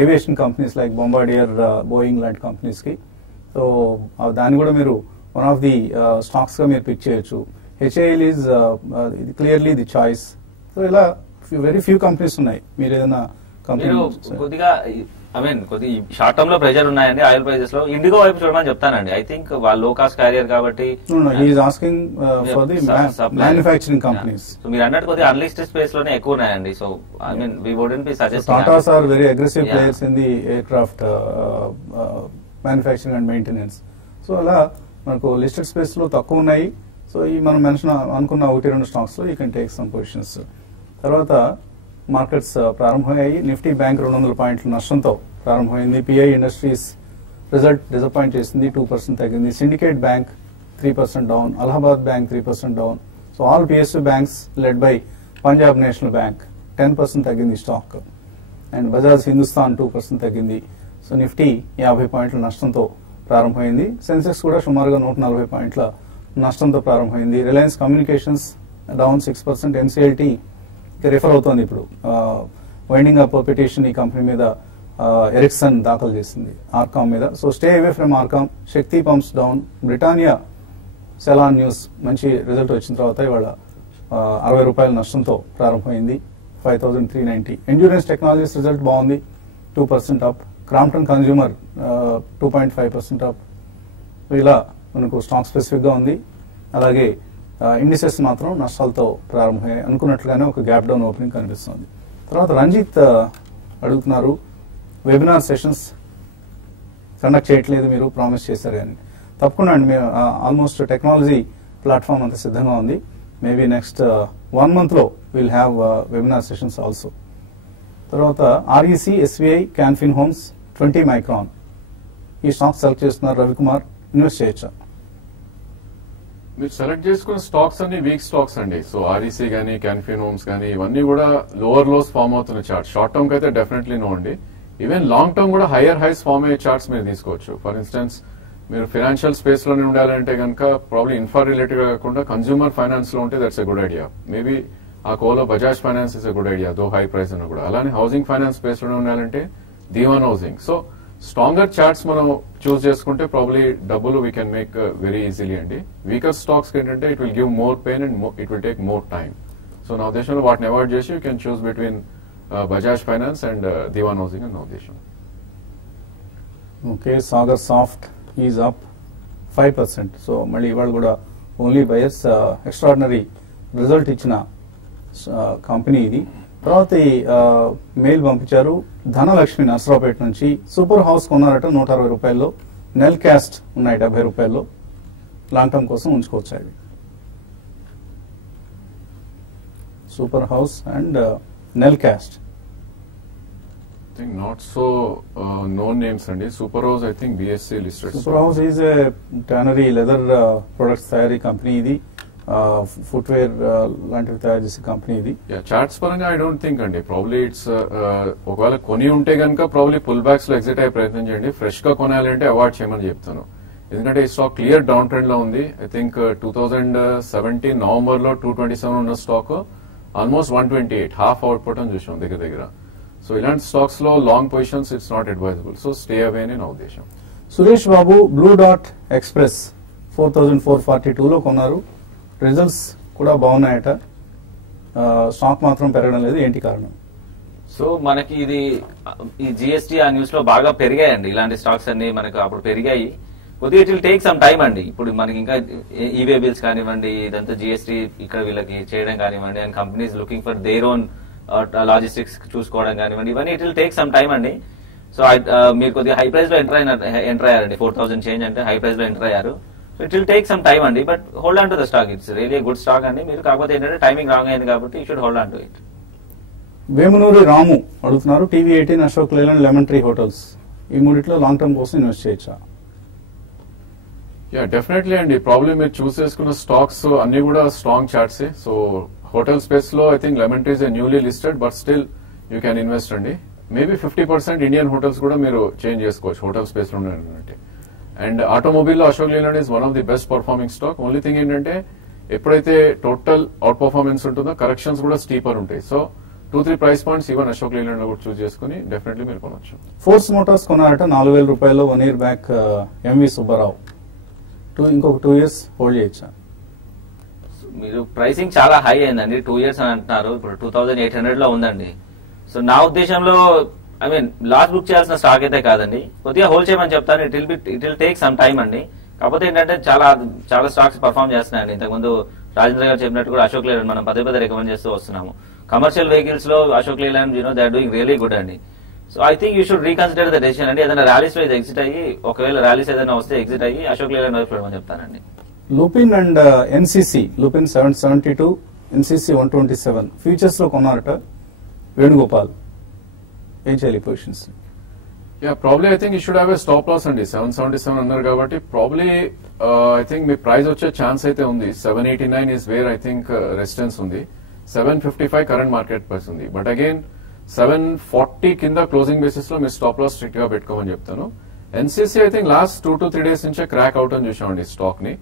aviation companies like Bombardier, Boeing లాంటి కంపెనీస్ కి. సో దాన్ని కూడా మీరు వన్ ఆఫ్ ది స్టాక్స్ గా మీరు పిక్ చేయొచ్చు. HAL is clearly the choice. So ఇలా వెరీ ఫ్యూ కంపెనీస్ ఉన్నాయి. మీరు ఏదైనా కంపెనీ కొద్దిగా కొద్దిగా షార్ట్ టర్మ్ లో ప్రెజర్ ఉన్నాయండి ఆయిల్ ప్రైజెస్ లో. ఇండిగో వైపు చూడమని చెప్తానండి. ఐ థింక్ వాళ్ళు లో కాస్ట్ క్యారియర్ కాబట్టి asking for the manufacturing companies. So మీరు అన్నట్టు కొద్దిగా అన్లిస్టెడ్ స్పేస్ లోనే ఎక్కువ ఉన్నాయండి. So we wouldn't be suggesting. Tatas are very aggressive players in the aircraft manufacturing and maintenance. So అలా మనకు లిస్టెడ్ స్పేస్ లో తక్కువ ఉన్నాయి. సో ఈ మనం మెన్షన్ అనుకున్న 1-2 స్టాక్స్ లో you can take some positions. తర్వాత మార్కెట్స్ ప్రారంభమయ్యాయి. నిఫ్టీ బ్యాంక్ 200 పాయింట్ల నష్టంతో ప్రారంభమైంది. పిఐ ఇండస్ట్రీస్ రిజల్ట్ డిసప్పాయింట్ చేసింది, 2% తగ్గింది. Syndicate bank 3% down, Allahabad bank 3% down. So all PSU banks led by Punjab national bank 10% తగ్గింది స్టాక్. అండ్ బజాజ్ హిందుస్థాన్ 2% తగ్గింది. సో నిఫ్టీ 50 పాయింట్ల నష్టంతో ప్రారంభమైంది. సెన్సెక్స్ కూడా సుమారుగా 140 పాయింట్ల నష్టంతో ప్రారంభమైంది. Reliance communications down 6%. NCLT refer అవుతోంది ఇప్పుడు. వైండింగ్ అప్ పిటిషన్ ఈ కంపెనీ మీద ఎరిక్సన్ దాఖలు చేసింది ఆర్కామ్ మీద. So stay away from RCom. Shakti pumps down. Britannia salon news మంచి రిజల్ట్ వచ్చిన తర్వాత ఇవాళ 60 రూపాయల నష్టంతో ప్రారంభమైంది, 5390. ఎండ్యూరెన్స్ టెక్నాలజీస్ రిజల్ట్ బాగుంది, 2% అప్. Crompton consumer 2.5% up. ఇలా మనకు స్టాక్ స్పెసిఫిక్ గా ఉంది. అలాగే ఇండిసెస్ మాత్రం నష్టాలతో ప్రారంభమయ్యాయి. అనుకున్నట్లుగానే ఒక గ్యాప్ డౌన్ ఓపెనింగ్ కనిపిస్తుంది. తర్వాత రంజిత్ అడుగుతున్నారు, వెబినార్ సెషన్స్ కండక్ట్ చేయట్లేదు మీరు, ప్రామిస్ చేశారు కానీ. తప్పకుండా అండి, మేము ఆల్మోస్ట్ టెక్నాలజీ ప్లాట్ఫామ్ అంతా సిద్ధంగా ఉంది. మేబీ నెక్స్ట్ 1 month లో will have webinar sessions also. తర్వాత REC, SBI, Can Fin Homes, 20 Micron ఈ స్టాక్ సెలెక్ట్ చేస్తున్నారు. రవికుమార్, ఇన్వెస్ట్ చేయొచ్చా? మీరు సెలెక్ట్ చేసుకున్న స్టాక్స్ అన్ని వీక్ స్టాక్స్ అండి. సో ఆర్ఈసీ గానీ, క్యాన్ఫిన్ హోమ్స్ గానీ ఇవన్నీ కూడా లోవర్ లోస్ ఫామ్ అవుతున్న చార్ట్. షార్ట్ టర్మ్ కి అయితే డెఫినెట్లీ నో అండి. ఈవెన్ లాంగ్ టర్మ్ కూడా హైయర్ హైస్ ఫామ్ అయ్యే చార్ట్స్ మీరు తీసుకోవచ్చు. ఫర్ ఇన్స్టెన్స్ మీరు ఫైనాన్షియల్ స్పేస్ లోనే ఉండాలంటే కనుక ప్రాబ్లీ ఇన్ఫ్రా రిలేటెడ్ కాకుండా కన్స్యూమర్ ఫైనాన్స్ లో ఉంటే that's a good idea. Maybe ఆ కోలో Bajaj Finance is a good idea, though high price అన్న కూడా. అలానే హౌసింగ్ ఫైనాన్స్ స్పేస్ లోనే ఉండాలంటే Dewan Housing. So stronger charts మనం చూస్ చేసుకుంటే ప్రాబ్లీ డబ్బులు we can make very easily అండి. వీకర్ స్టాక్స్ ఏంటంటే it will give more pain and it will take more time. So నా ఉద్దేశంలో వాటిని అవాయిడ్ చేసి you can choose between Bajaj Finance and Dewan Housing అని నా ఉద్దేశం. Okay, Sagar Soft is up 5%. So మళ్ళీ ఇవాళ కూడా ఓన్లీ బయర్స్ ఎక్స్ట్రాడినరీ రిజల్ట్ ఇచ్చిన కంపెనీ ఇది. తర్వాత మెయిల్ పంపించారు ధనలక్ష్మి నర్సరావుపేట నుంచి. సూపర్ హౌస్ కొన్నారట 160 రూపాయల్లో. నెల్ క్యాస్ట్ ఉన్నాయి 70 రూపాయల్లో. లాంగ్ టర్మ్ కోసం ఉంచుకోవచ్చు అవి. Superhouse and Nelcast. I think not so known names అండి. Superhouse I think BSE listed. Superhouse is a tannery leather products తయారీ కంపెనీ ఇది. ఫుట్వేర్ లాంటివి తయారు చేసే కంపెనీ ఇది. చార్ట్స్ పరంగా ఐ డోంట్ థింక్ అండి. ప్రాబ్లీ ఇట్స్ ఒకవేళ కొని ఉంటే కనుక ప్రాబ్లీ పుల్ బ్యాక్స్ లో ఎగ్జిట్ అయ్యే ప్రయత్నం చేయండి. ఫ్రెష్ గా కొనాలంటే అవాయిడ్ చేయమని చెప్తాను. ఎందుకంటే ఈ స్టాక్ క్లియర్ డౌన్ ట్రెండ్ లో ఉంది. ఐ థింక్ 2017 నవంబర్ లో 227 ఉన్న స్టాక్ ఆల్మోస్ట్ 128 హాఫ్ అవుట్పుట్ అని చూసాం దగ్గర దగ్గర. సో ఇలాంటి స్టాక్స్ లో long positions it's not advisable. So stay away అని నా ఉద్దేశం. Suresh Babu blue dot express 4442లో కొన్నారు. రిజల్ట్స్ కూడా బాగున్నాయట. స్టాక్ మాత్రం పెరగడం లేదు, ఏంటి కారణం? సో మనకి ఇది ఈ జిఎస్టీ ఆ న్యూస్ లో బాగా పెరిగాయండి. ఇలాంటి స్టాక్స్ అన్ని మనకు అప్పుడు పెరిగాయి. కొద్దిగా it will take some time అండి. ఇప్పుడు మనకి ఇంకా ఈవే బిల్స్ కానివ్వండి, ఇదంతా జిఎస్టీ ఇక్కడ వీళ్ళకి చేయడం కానివ్వండి, and companies looking for their own logistics చూసుకోవడం కానివ్వండి, ఇవన్నీ it will take some time అండి. సో మీరు కొద్దిగా హై ప్రైస్ లో ఎంటర్ అయ్యారండి. 4000 చేంజ్ అంటే హై ప్రైస్ లో ఎంటర్ అయ్యారు. So it will take some time అండి. But hold on to the stock. It's really good stock అండి. మీరు కాకపోతే ఏంటంటే టైమింగ్ రాంగ్ అయింది కాబట్టి you should hold on to it. Vemunuri Ramu అడుగుతున్నారు, TV18, Ashok Leyland, Lemon Tree Hotels ఈ మూడిట్లో లాంగ్ టర్మ్ కోసం ఇన్వెస్ట్ చేయొచ్చా? డెఫినెట్లీ అండి. ప్రాబ్లమ్ మీరు చూస్ చేసుకున్న స్టాక్స్ అన్ని కూడా స్ట్రాంగ్ చార్ట్సే. సో హోటల్ స్పేస్ లో I think lemon tree is newly listed, but still you can invest అండి. మేబీ 50% ఇండియన్ హోటల్స్ కూడా మీరు చేంజ్ చేసుకోవచ్చు హోటల్ స్పేస్ లో ఉన్నట్టు. అండ్ ఆటోమొబైల్ లో Ashok Leyland is one of the best performing stock. Only thing ఏంటంటే ఎప్పుడైతే టోటల్ అవుట్ పర్ఫార్మెన్స్ ఉంటుందో కరెక్షన్స్ కూడా స్టీపర్ ఉంటాయి. So 2-3 price points even Ashok Leyland లో కూడా చూస్ చేసుకుని డెఫినెట్లీ మీరు కొనవచ్చు. ఫోర్స్ మోటార్స్ కొన్నారట 4000 రూపాయల్లో 1 year బ్యాక్. MV సుబ్బారావు ఇంకొక 2 years హోల్డ్ చేయొచ్చా? మీరు ప్రైసింగ్ చాలా హై అయిందండి. 2 years అని అంటున్నారు. ఇప్పుడు 2800 లో ఉందండి. సో నా ఉద్దేశంలో ఐ మీన్ లాస్ బుక్ చేయాల్సిన స్టాక్ అయితే కాదండి. కొద్దిగా హోల్డ్ చేయమని చెప్తాను. It will take some time అండి. కాకపోతే ఏంటంటే చాలా స్టాక్స్ పర్ఫామ్ చేస్తున్నాయండి. ఇంతకుముందు రాజేంద్ర గారు చెప్పినట్టు కూడా అశోక్ లేలాండ్ మనం పదే రికమెండ్ చేస్తూ వస్తున్నాము. కమర్షియల్ వెహికల్స్ లో Ashok Leyland they are doing really good అండి. So I think you should reconsider the decision అండి. ఏదైనా ర్యాలీస్ లో ఇది ఎగ్జిట్ అయ్యి, ఒకవేళ ర్యాలీస్ ఏదైనా వస్తే ఎగ్జిట్ అయ్యి అశోక్ లేలాండ్ వైపు చూడమని చెప్తానండి. Lupin and NCC, Lupin 772, NCC 127 futures లో కొన్నారట వేణుగోపాల్. ఏం చేయాలి positions? Probably I think you should have a stop loss అండి. 777 అన్నారు కాబట్టి ప్రాబ్లీ ఐ థింక్ మీ ప్రైస్ వచ్చే ఛాన్స్ అయితే ఉంది. 789 is where I think resistance ఉంది. 755 కరెంట్ మార్కెట్ ప్రైస్ ఉంది. బట్ అగైన్ 740 కింద క్లోజింగ్ బేసిస్ లో మీరు స్టాప్ లాస్ స్ట్రిక్ట్ గా పెట్టుకోమని చెప్తాను. NCC I think last 2 to 3 days నుంచే క్రాక్ అవుట్ అని చూసామండి స్టాక్ ని.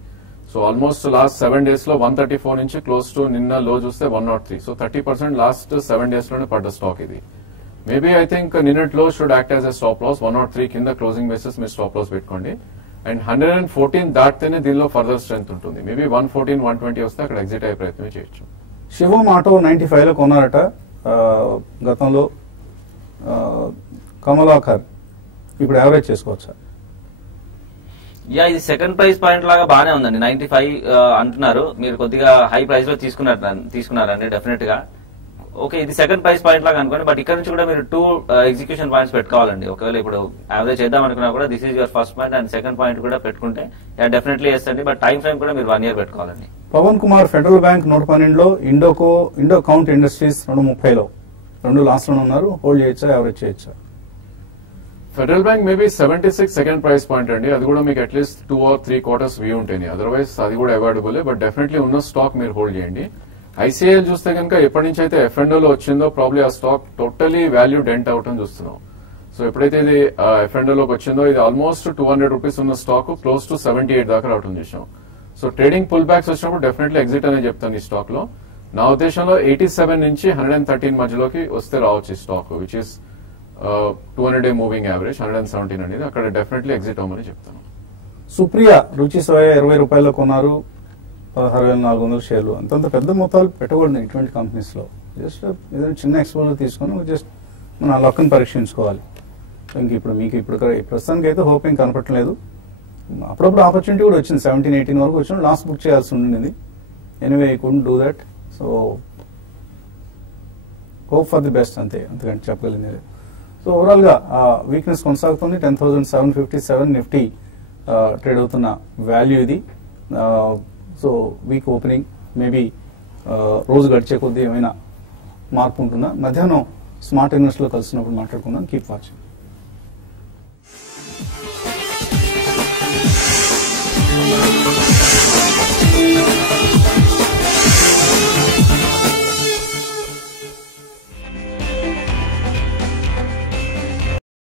సో ఆల్మోస్ట్ లాస్ట్ 7 days లో 134 నుంచి క్లోజ్ టు నిన్న లో చూస్తే 103. సో 30% లాస్ట్ 7 days లోనే పడ్డ స్టాక్ ఇది. మేబీ ఐ థింక్ నిన్నట్ లో should act as a stop loss. 103 కింద క్లోజింగ్ బేసిస్ మీరు స్టాప్ లాస్ పెట్టుకోండి. అండ్ 114 దాటితేనే దీనిలో ఫర్దర్ స్ట్రెంత్ ఉంటుంది. మేబీ 114, 120 వస్తే అక్కడ ఎగ్జిట్ అయ్యే ప్రయత్నం చేయొచ్చు. శివం ఆటో 95 లో కొన్నారట గతంలో. కమలాకర్ ఇప్పుడు యావరేజ్ చేసుకోవచ్చా? ఇది సెకండ్ ప్రైస్ పాయింట్ లాగా బానే ఉందండి. 95 అంటున్నారు. మీరు కొద్దిగా హై ప్రైస్ లో తీసుకున్నారండి డెఫినెట్ గా. ఓకే, ఇది సెకండ్ ప్రైస్ పాయింట్ లాగా అనుకోండి. బట్ ఇక్కడ నుంచి కూడా మీరు 2 ఎగ్జిక్యూషన్ పాయింట్స్ పెట్టుకోవాలండి. ఒకవేళ ఇప్పుడు యావరేజ్ చేద్దాం అనుకున్నా కూడా this is your first point and second point కూడా పెట్టుకుంటే డెఫినెట్లీ వేస్తండి. బట్ టైం ఫ్రేమ్ కూడా మీరు 1 year పెట్టుకోవాలండి. పవన్ కుమార్ ఫెడరల్ బ్యాంక్ 112లో, ఇండో కౌంట్ ఇండస్ట్రీస్ 230లో 2 లాస్ట్ లో ఉన్నారు. హోల్డ్ చేయొచ్చా, యావరేజ్ చేయొచ్చా? Federal Bank maybe 76 second price point అండి. అది కూడా మీకు అట్లీస్ట్ 2 or 3 quarters వ్యూ ఉంటాయి. అదర్వైజ్ అది కూడా అవాయిడబుల్. బట్ డెఫినెట్లీ ఉన్న స్టాక్ మీరు హోల్డ్ చేయండి. ఐసీఐఎల్ చూస్తే కనుక ఎప్పటి నుంచి అయితే ఎఫ్ఎండోలో వచ్చిందో ప్రాబ్లీ ఆ stock totally value dent out అని చూస్తున్నాం. సో ఎప్పుడైతే ఇది ఎఫ్ఎండోలోకి వచ్చిందో ఇది ఆల్మోస్ట్ 200 రూపీస్ ఉన్న స్టాక్ క్లోజ్ టు 78 దాకా రావడం చూసాం. సో ట్రేడింగ్ పుల్ బ్యాక్స్ వచ్చినప్పుడు డెఫినెట్లీ ఎగ్జిట్ అనే చెప్తాను ఈ స్టాక్ లో. నా ఉద్దేశంలో 87 నుంచి 113 మధ్యలోకి వస్తే రావచ్చు ఈ stock, which is 200-day moving average 117 అనేది అక్కడ డెఫినెట్లీ ఎగ్జిట్ అవ్వమని చెప్తాను. సుప్రియ రుచి సోయా 20 రూపాయల్లో కొన్నారు, 16,400 షేర్లు. అంతంత పెద్ద మొత్తాలు పెట్టకూడదు ఇటువంటి కంపెనీస్ లో. జస్ట్ ఏదైనా చిన్న ఎక్స్పోజర్ తీసుకొని జస్ట్ మన లక్ని పరీక్షించుకోవాలి. ఇంక ఇప్పుడు మీకు ఇప్పుడు ప్రస్తుతానికి అయితే హోప్ ఏం కనపడలేదు. అప్పుడప్పుడు ఆపర్చునిటీ కూడా వచ్చింది, 17-18 వరకు వచ్చిన లాస్ట్ బుక్ చేయాల్సి ఉండింది. Anyway I couldn't do that. So hope for the best, అంతకంటే చెప్పగలిగింది. సో ఓవరాల్ గా వీక్నెస్ కొనసాగుతుంది. 10,757 నిఫ్టీ ట్రేడ్ అవుతున్న వాల్యూ ఇది. సో వీక్ ఓపెనింగ్ మేబీ రోజు గడిచే కొద్దీ ఏమైనా మార్పు ఉంటుందా? మధ్యాహ్నం స్మార్ట్ ఇన్వెస్ట్ లో కలిసినప్పుడు మాట్లాడుకుందాం. Keep watching.